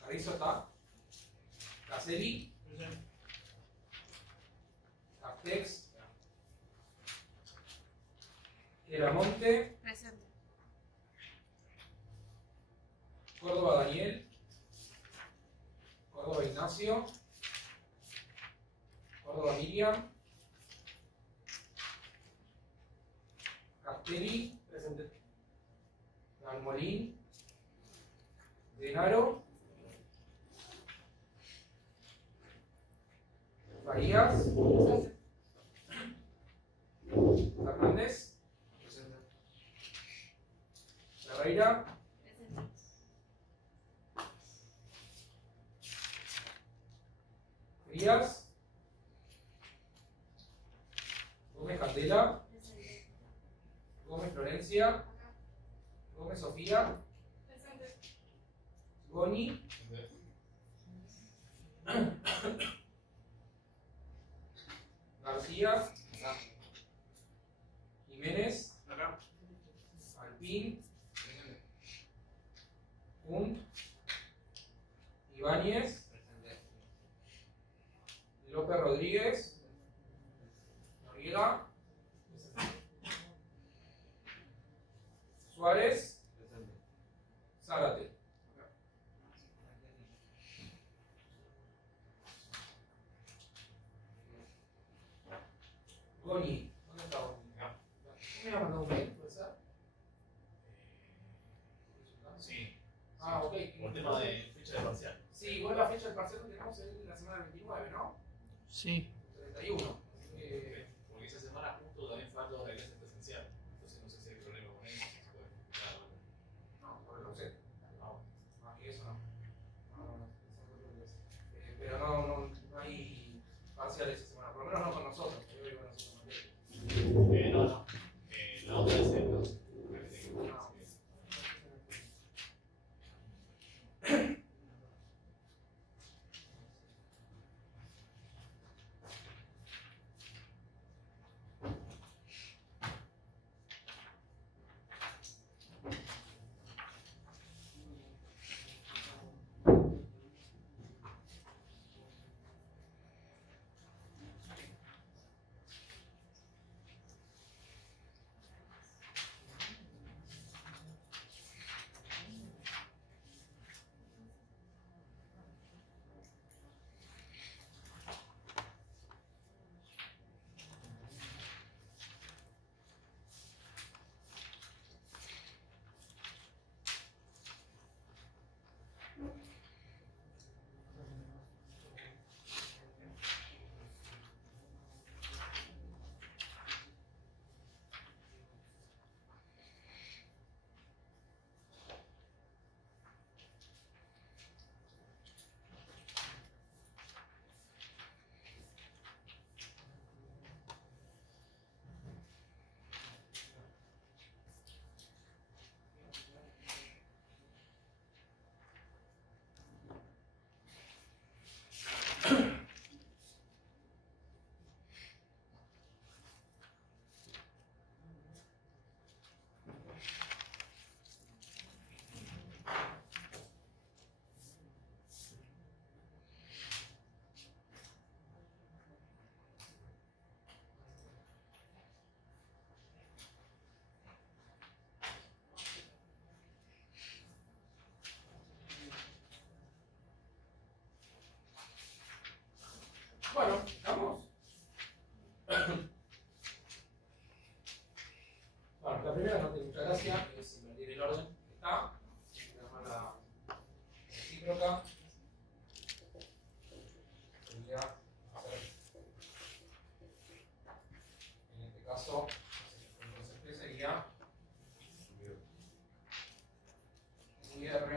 Carrizo está, Caselli, Castex, Eramonte, Presente. Córdoba Daniel, Córdoba Ignacio, Córdoba Miriam, Castelli, presente. Dalmolín, Denaro, Farías, Fernández, Ferreira, Presente. Frías, Gómez Candela, Presente. Gómez Florencia, Gómez Sofía, Goni, García, Jiménez, Alpín, Punt, Ibáñez, López Rodríguez, Noriega, Suárez, Zárate. Goni, ¿dónde está Goni? ¿No me ha mandado un mail? ¿Puede ser? Sí. Ah, ok. Por tema de fecha de parcial. Sí, igual la fecha del parcial que tenemos es la semana del 29, ¿no? Sí. 31. Así que. Porque esa semana justo también falta de clases presencial. Entonces no sé si hay problema con eso. Si se puede explicar o algo. No, por lo sé. Ah, Más que eso, no. No. Pero no hay parciales esa semana. Por lo menos no con nosotros. Yo digo con nosotros. no, no. La otra es el 2.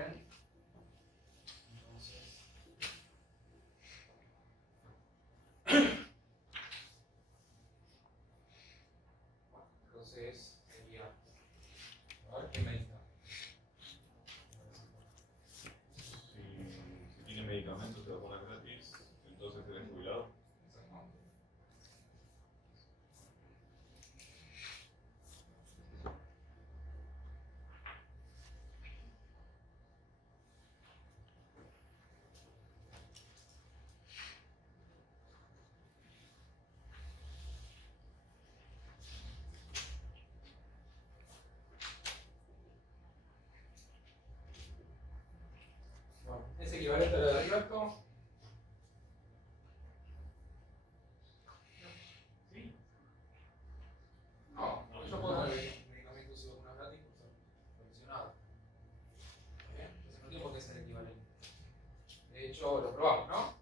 corren. Entonces, bueno, entonces sería. A ver qué me dice. Si tiene medicamentos, te vacunas gratis, entonces eres jubilado. Bueno, es equivalente a lo de Alberto. ¿Sí? No, yo puedo dar medicamentos y vacunas gratis por ser profesional. ¿Está bien? Entonces no tiene por qué ser equivalente. De hecho, lo probamos, ¿no?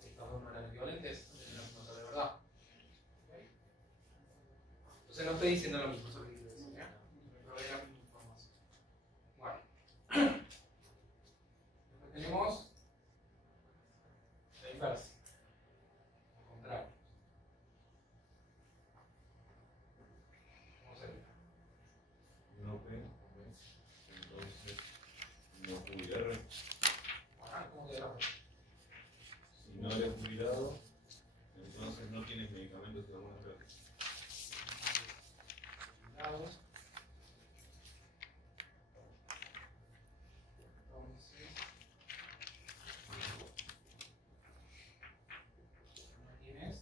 Si estas dos no eran equivalentes, tenemos que notar de verdad. ¿Ok? Entonces no estoy diciendo lo mismo, eso es lo que quiero decir. ¿Eh? Me provee la misma información. Bueno. Después tenemos la inversa. Al contrario. ¿Cómo sería? No P, entonces no QIR. Bueno, ¿cómo queda? Si no eres jubilado, entonces no tienes medicamentos y vacunas gratis. Lados. Entonces, no tienes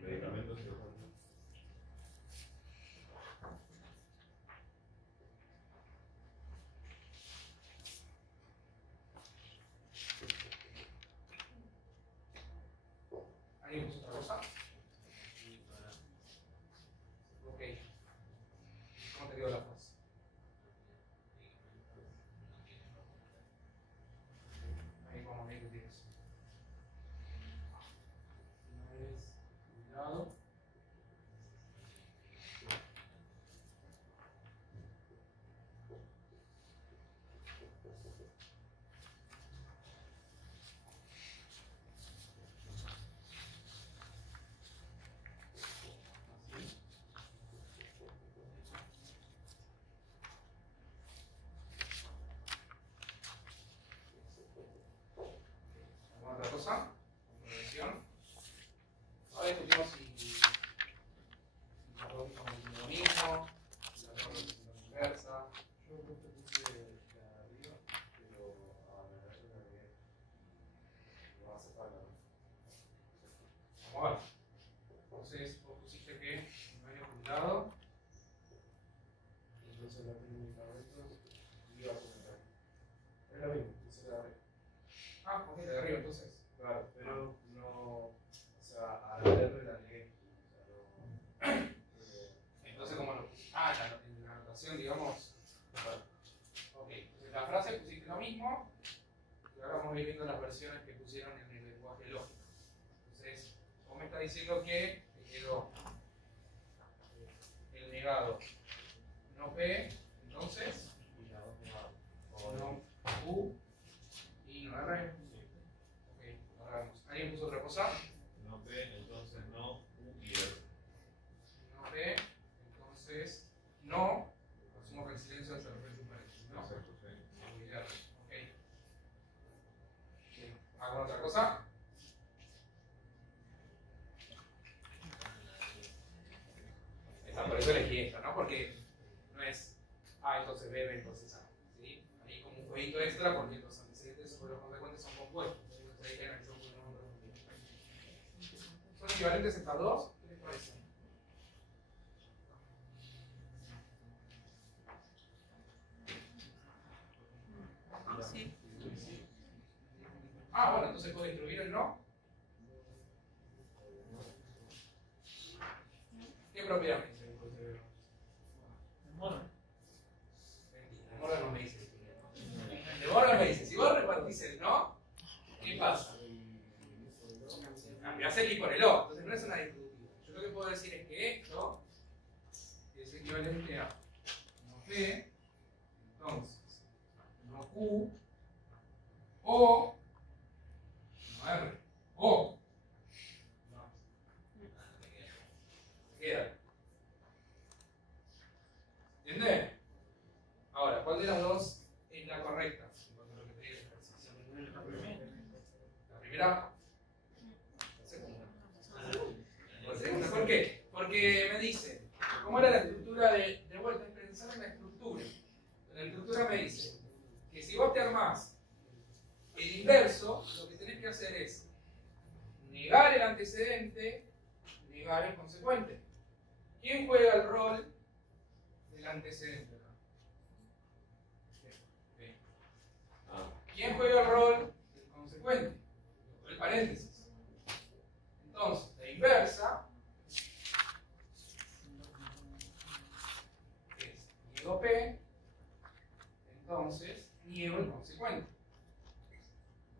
Medicamentos y vacunas. ¿Alguien puso otra cosa? Ok. ¿Cómo te quedó la frase? Ahí vamos a ver qué tienes. No eres cuidado. Así. ¿Alguna otra cosa? ¿Comprensión? Ahora discutimos si la pregunta es lo mismo, si la pregunta es la inversa. Yo puse la de arriba, pero a la verdad que no hace falta, ¿no? Vamos a ver. Entonces, vos pusiste que no eres jubilado. Entonces no tiene medicamentos y va a comentar. Es lo mismo, puse la de arriba. Ah, ok, la de arriba entonces. Claro, pero no, o sea, a la R la negué. O sea, no. Entonces, ¿cómo lo pusiste? Ah, en la anotación, digamos. Bueno. Ok, entonces la frase pusiste lo mismo. Y ahora vamos a ir viendo las versiones que pusieron en el lenguaje lógico. Entonces, vos me estás diciendo que te quedó el negado no P, entonces, Y la dos negada. no U y no R. Ok, ahora vemos. ¿Alguien puso otra cosa? No P, entonces no QIR. No P, entonces no. Asumo que el silencio es el referente paréntesis, ¿no? Exacto, sí. Ok. Bien. ¿Alguna otra cosa? Esta, por eso elegí esta, ¿no? Porque no es A, entonces B, entonces A. ¿Sí? Hay como un jueguito extra porque los antecedentes sobre los consecuentes son compuestos. Entonces hay que analizar un poquito más. ¿Son equivalentes estas dos? ¿Qué les parece? Sí. Ah, bueno, entonces puedo distribuir el no. ¿Qué propiedad me dice? Bueno, Mentira, de Morgan no me dice. De Morgan me dice, si vos repartís el no, ¿qué pasa? Cambiás el i por el o, entonces no es una distributiva. Yo lo que puedo decir es que esto es equivalente a P, entonces, no Q, O, no R, O. No. Se queda. ¿Entiendes? Ahora, ¿cuál de las dos es la correcta? Porque lo que te digo es la primera. La primera. Segunda. ¿Por qué? Porque me dice, ¿cómo era la estructura de vuelta? Es pensar en la estructura. La estructura me dice que si vos te armás el inverso, lo que tenés que hacer es negar el antecedente, negar el consecuente. ¿Quién juega el rol del antecedente? ¿Quién juega el rol del consecuente? El paréntesis. Entonces, la inversa es niego P, entonces niego el consecuente.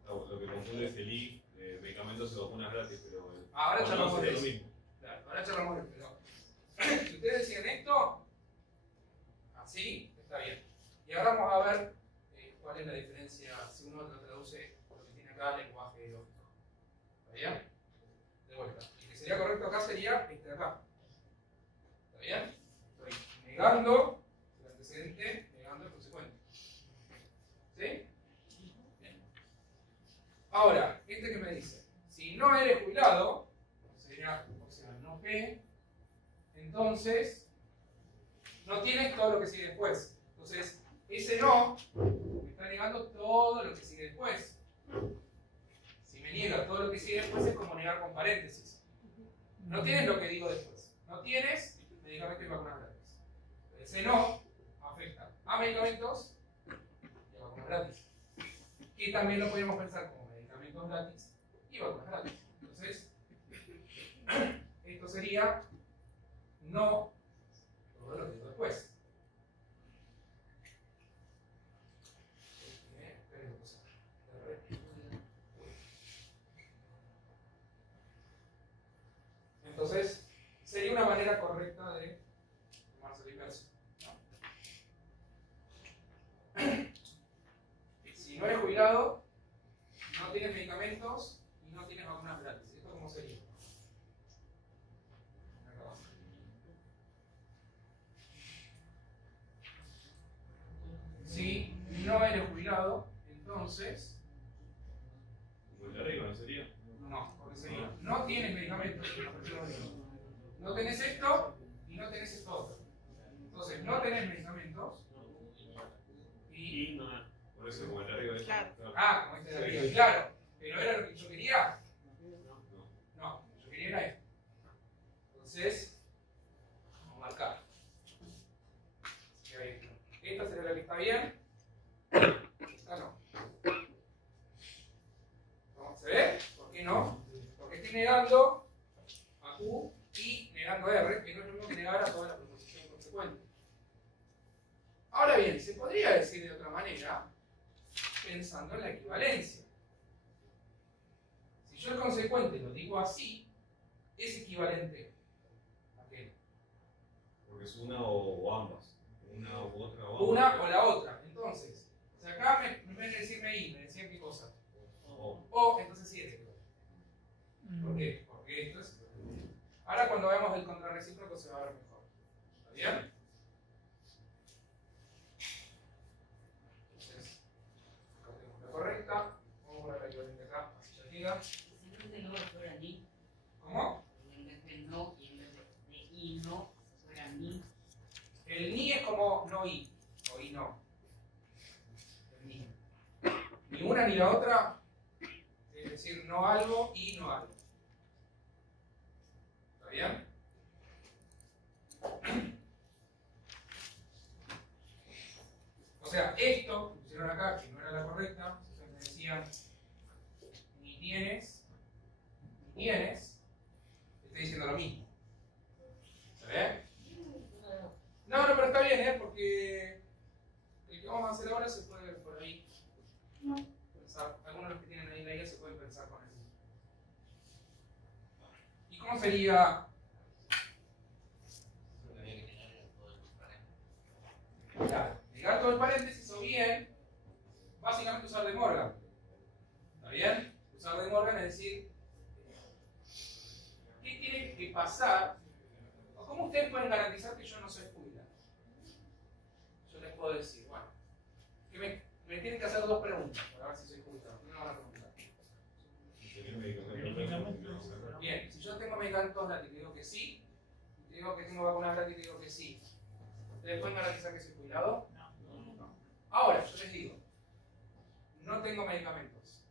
Lo que confunde es el I, medicamentos y vacunas gratis, pero Ahora charlamos de lo eso. mismo. Claro, ahora charlamos de eso. Pero si ustedes deciden esto, así, está bien. Y ahora vamos a ver cuál es la diferencia si uno lo traduce lo que tiene acá al lenguaje lógico. ¿Está bien? De vuelta. El que sería correcto acá sería este de acá. ¿Está bien? Estoy negando el antecedente, negando el consecuente. ¿Sí? Bien. Ahora, este que me dice, si no eres jubilado, sería, o sea, no P, entonces no tienes todo lo que sigue después. Entonces, ese no me está negando todo lo que sigue después. Si me niega todo lo que sigue después es como negar con paréntesis. No tienes lo que digo después. No tienes medicamentos y vacunas gratis. Ese no afecta a medicamentos y a vacunas gratis. Que también lo podríamos pensar como medicamentos gratis y vacunas gratis. Entonces, esto sería no todo lo que digo después. Entonces, sería una manera correcta de tomarse el inverso. Si no eres jubilado, no tienes medicamentos y no tienes vacunas gratis. ¿Esto cómo sería? Si no eres jubilado, entonces... Pues de arriba, ¿no sería? No, porque sería, no tienes medicamentos, no tenés esto y no tenés esto otro. Entonces, no tenés medicamentos y... Por eso, como el de arriba es. Claro. Ah, como este de arriba, claro. Pero era lo que yo quería. No, yo quería era esto. Entonces, vamos a marcar. Así que ahí está. Esta será la que está bien. Esta no. ¿Se ve? ¿Por qué no? Porque estoy negando a Q y negando a R, que no es lo mismo que negar a toda la proposición consecuente. Ahora bien, se podría decir de otra manera, pensando en la equivalencia. Si yo el consecuente lo digo así, es equivalente a qué? Porque es una o ambas. Una u otra o ambas. Una o la otra. Entonces, si acá en vez de decirme I, me decían qué cosa. O, entonces sí es equivalente. ¿Por qué? Porque esto es equivalente. Ahora cuando veamos el contrarrecíproco se va a ver mejor. ¿Está bien? Entonces, acá tenemos la correcta. Vamos a poner la equivalente acá, así ya queda. Si en vez de no fuera ni, ¿Cómo? en vez de no y en vez de y no fuera ni. El ni es como no i, o i no. El ni. Ni una ni la otra, es decir, no algo y no algo. ¿Está bien? O sea, esto que pusieron acá, que no era la correcta, entonces me decían ni tienes, estoy diciendo lo mismo. ¿Se ve? No, pero está bien, porque el que vamos a hacer ahora se puede ver por ahí. Pensar. Algunos de los que tienen ahí la idea se pueden pensar con eso. ¿Y cómo sería? todo el paréntesis, o bien, básicamente usar de Morgan. ¿Está bien? Usar de Morgan es decir, ¿qué tiene que pasar? ¿O cómo ustedes pueden garantizar que yo no soy jubilado? Yo les puedo decir, bueno, que me tienen que hacer dos preguntas para ver si soy jubilado. ¿Qué me van a preguntar? Bien, si yo tengo medicamentos gratis, te digo que sí. Te digo que tengo vacunas gratis, te digo que sí. ¿Ustedes pueden garantizar que soy jubilado? No. Ahora, yo les digo, no tengo medicamentos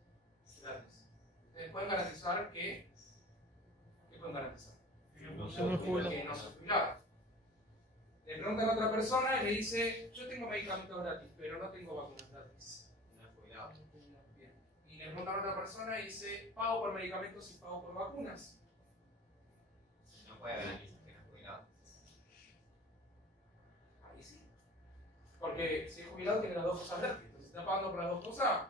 gratis. ¿Ustedes pueden garantizar que... ¿Qué pueden garantizar? Que no soy jubilado. Le preguntan a otra persona y le dice, yo tengo medicamentos gratis, pero no tengo vacunas gratis. No es jubilado. Bien. Y le preguntan a otra persona y dice, pago por medicamentos y pago por vacunas. No puede garantizar que no es jubilado. Ahí sí. Porque si es jubilado tiene las dos cosas gratis. Entonces, si está pagando por las dos cosas,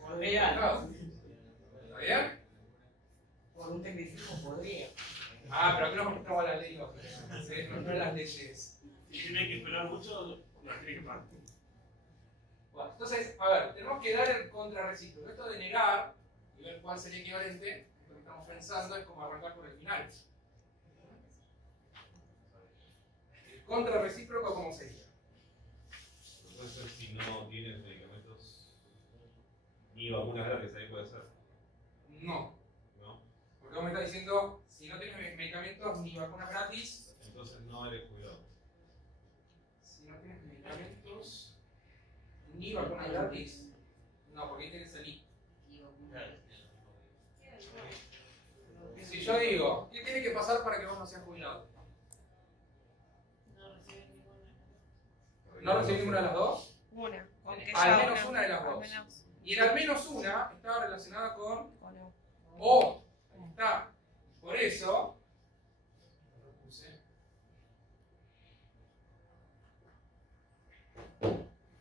Podría. ¿está bien? Por un tecnicismo podría. Ah, pero aquí nos mostraba la ley lógica. ¿Sí? No las leyes. Si tiene que esperar mucho, la tiene que pagar. Bueno, entonces, a ver, tenemos que dar el contrarrecíproco. Esto de negar y ver cuál sería equivalente, lo que estamos pensando es como arrancar por el final. El contrarrecíproco, ¿cómo sería? Entonces, si no tienes medicamentos ni vacunas gratis, ahí puede ser. No. ¿No? Porque vos me estás diciendo, si no tienes medicamentos ni vacunas gratis, Entonces no eres jubilado. si no tienes medicamentos ni vacunas gratis, no, porque ahí tienes el I. Si yo digo, ¿qué tiene que pasar para que vos no seas jubilado? ¿No recibí ninguna de las dos? Una. Aunque Al ya menos una de las al dos. menos Y el al menos una estaba relacionada con o no. O. Ahí está. Por eso, lo puse.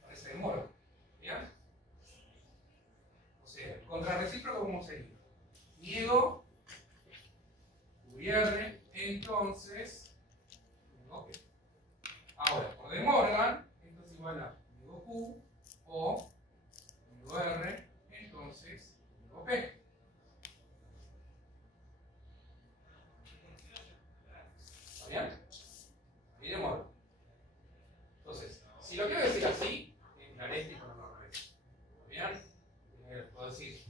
Parece de moro. ¿Bien? O sea, contrarrecíproco, ¿cómo sería? Niego, Q, entonces, ok. Ahora, por de Morgan, esto es igual a niego Q o niego R, entonces niego P. ¿Está bien? Ahí de Morgan. Entonces, si lo quiero decir así, en dialéctico no lo revés. ¿Está bien? Puedo decir,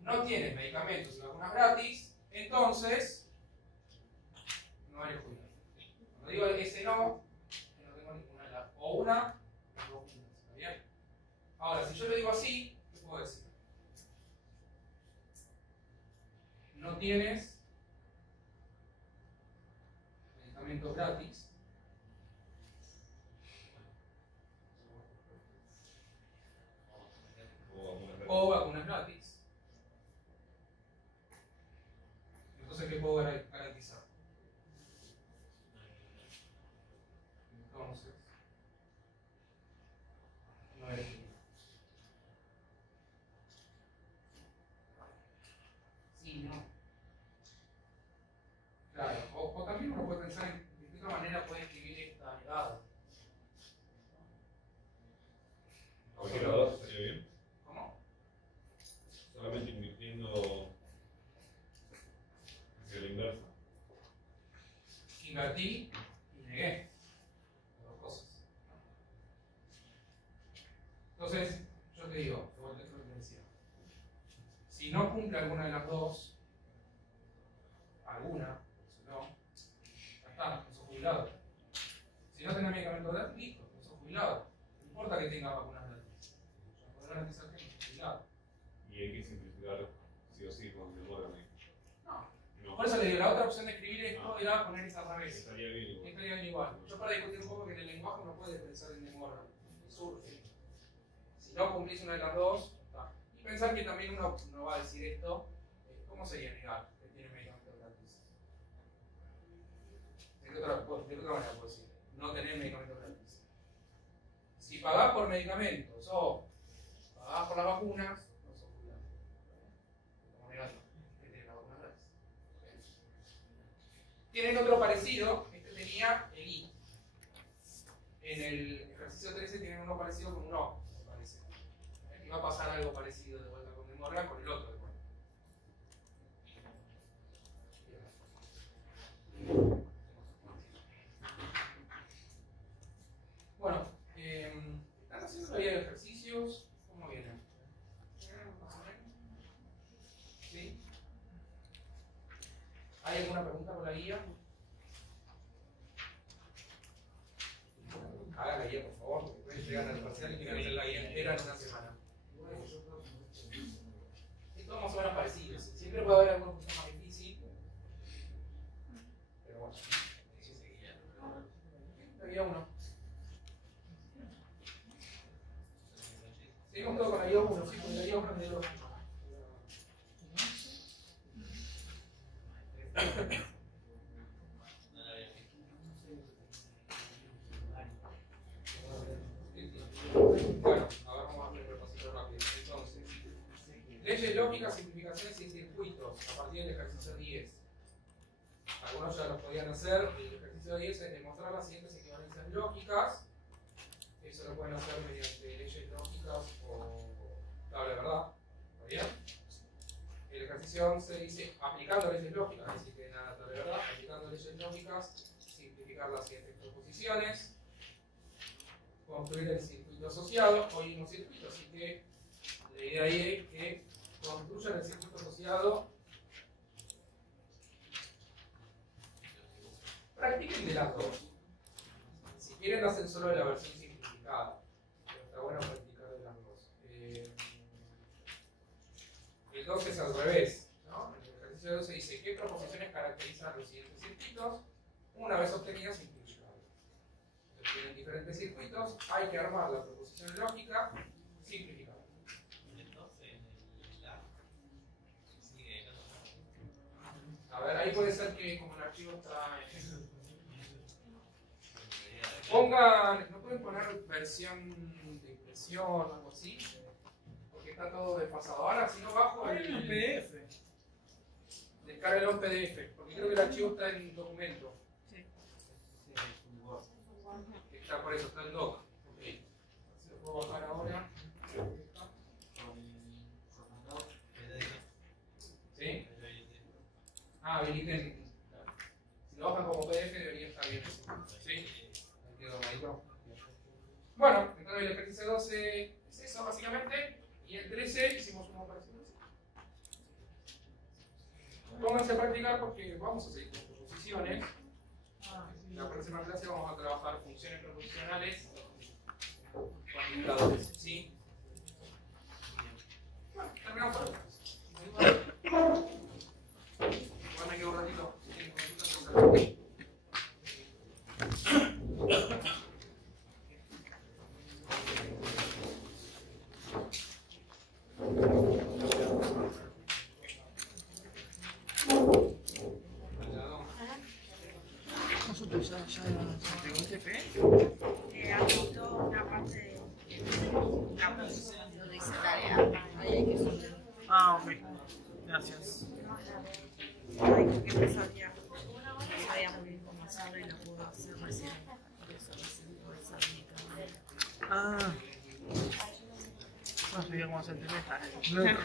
no tienes medicamentos y vacunas gratis, entonces no eres jubilado. Cuando digo ese no, que no tengo ninguna de las, o una, o dos juntas. ¿Está bien? Ahora, si yo le digo así, ¿qué puedo decir? No tienes medicamentos gratis. O vacunas gratis. Entonces, ¿qué puedo garantizar? Entonces, no eres jubilado. Sí, no. Claro, o también uno puede pensar en de qué otra manera puede escribir esta negada. Cualquiera de las dos estaría bien. ¿Cómo? Solamente invirtiendo hacia la inversa. Invertí y negué. Las dos cosas. Entonces, yo te digo, de vuelta a lo que te decía. Si no cumple alguna de las dos, alguna, si no, ya está, no sos jubilado. Si no tenés medicamento gratis, listo, no sos jubilado. No importa que tengas vacunas gratis. Ya podés garantizar que no sos jubilado. Y hay que simplificar sí o sí con el Morgan ahí. No. No. Por eso le digo, la otra opción de escribir esto era poner esa al revés. Estaría bien igual. Estaría bien igual. Yo para discutir un poco que en el lenguaje uno puede pensar en demora. Surge. Si no cumplís una de las dos, está. Y pensar que también uno no va a decir esto, ¿cómo sería negar que tiene medicamentos gratis? ¿De qué otra manera puedo decir? No tener medicamentos gratis. Si pagás por medicamentos o pagás por las vacunas, no sos jubilado. Estamos negando que tenés las vacunas gratis. Tienen otro parecido, este tenía el I. En el ejercicio 13 tienen uno parecido con un O, me parece. Y va a pasar algo parecido de vuelta con De Morgan con el otro de vuelta. Bueno, ¿están haciendo todavía ejercicios? ¿Cómo vienen? ¿Más o menos? ¿Sí? ¿Hay alguna pregunta por la guía? Hagan la guía, por favor, porque después llegan al parcial y tienen que hacer la guía entera en una semana. Es todo más o menos parecido. Siempre puede haber alguna cosa más difícil. Pero bueno. La guía 1. Seguimos todo con la guía 1, sí, con la guía 1 es de lógica. Bueno, a ver, vamos a hacer un repasito rápido. Entonces, leyes lógicas, simplificaciones y circuitos a partir del ejercicio 10. Algunos ya los podían hacer. El ejercicio 10 es demostrar las siguientes equivalencias lógicas. Eso lo pueden hacer mediante leyes lógicas o tabla de verdad. ¿Está bien? El ejercicio 11 dice aplicando leyes lógicas, es decir, que nada tabla de verdad, aplicando leyes lógicas, simplificar las siguientes proposiciones. Construir el circuito asociado. Hoy hay un circuito, así que la idea ahí es que construyan el circuito asociado. Practiquen de las dos. Si quieren, hacen solo de la versión simplificada, pero está bueno practicar de las dos. El 12 es al revés, ¿no? En el ejercicio 12 dice qué proposiciones caracterizan los siguientes circuitos. Una vez obtenidas, simplificadas. Tienen diferentes circuitos, hay que armar la proposición lógica simplificada. A ver, ahí puede ser que como el archivo está en... Pongan, ¿no pueden poner versión de impresión o algo así? Porque está todo desfasado. Ahora, si no bajo el PDF. Descarguelo en PDF, porque creo que el archivo está en documento. Está por eso, está el doc. Ok. Si lo puedo bajar ahora. ¿Sí? Ah, habiliten. Si lo bajan como PDF debería estar bien. ¿Sí? Ahí quedó ahí. Bueno, entonces el ejercicio 12 es eso básicamente. Y el 13 hicimos una operación así. Pónganse a practicar porque vamos a seguir con proposiciones. La próxima clase vamos a trabajar funciones proposicionales con indicadores. ¿Sí? Bueno, terminamos por acá. Igual me quedo un ratito. Si tienen consultas, anotó una parte de la posición, lo dice tarea. Ahí hay que subir. Ah, ok. Gracias. Ay, que no sabía muy bien cómo hacerlo y lo pudo hacer recién. Por eso recién pude hacer mi trabajo. Ah. No sabía cómo hacer el Bueno,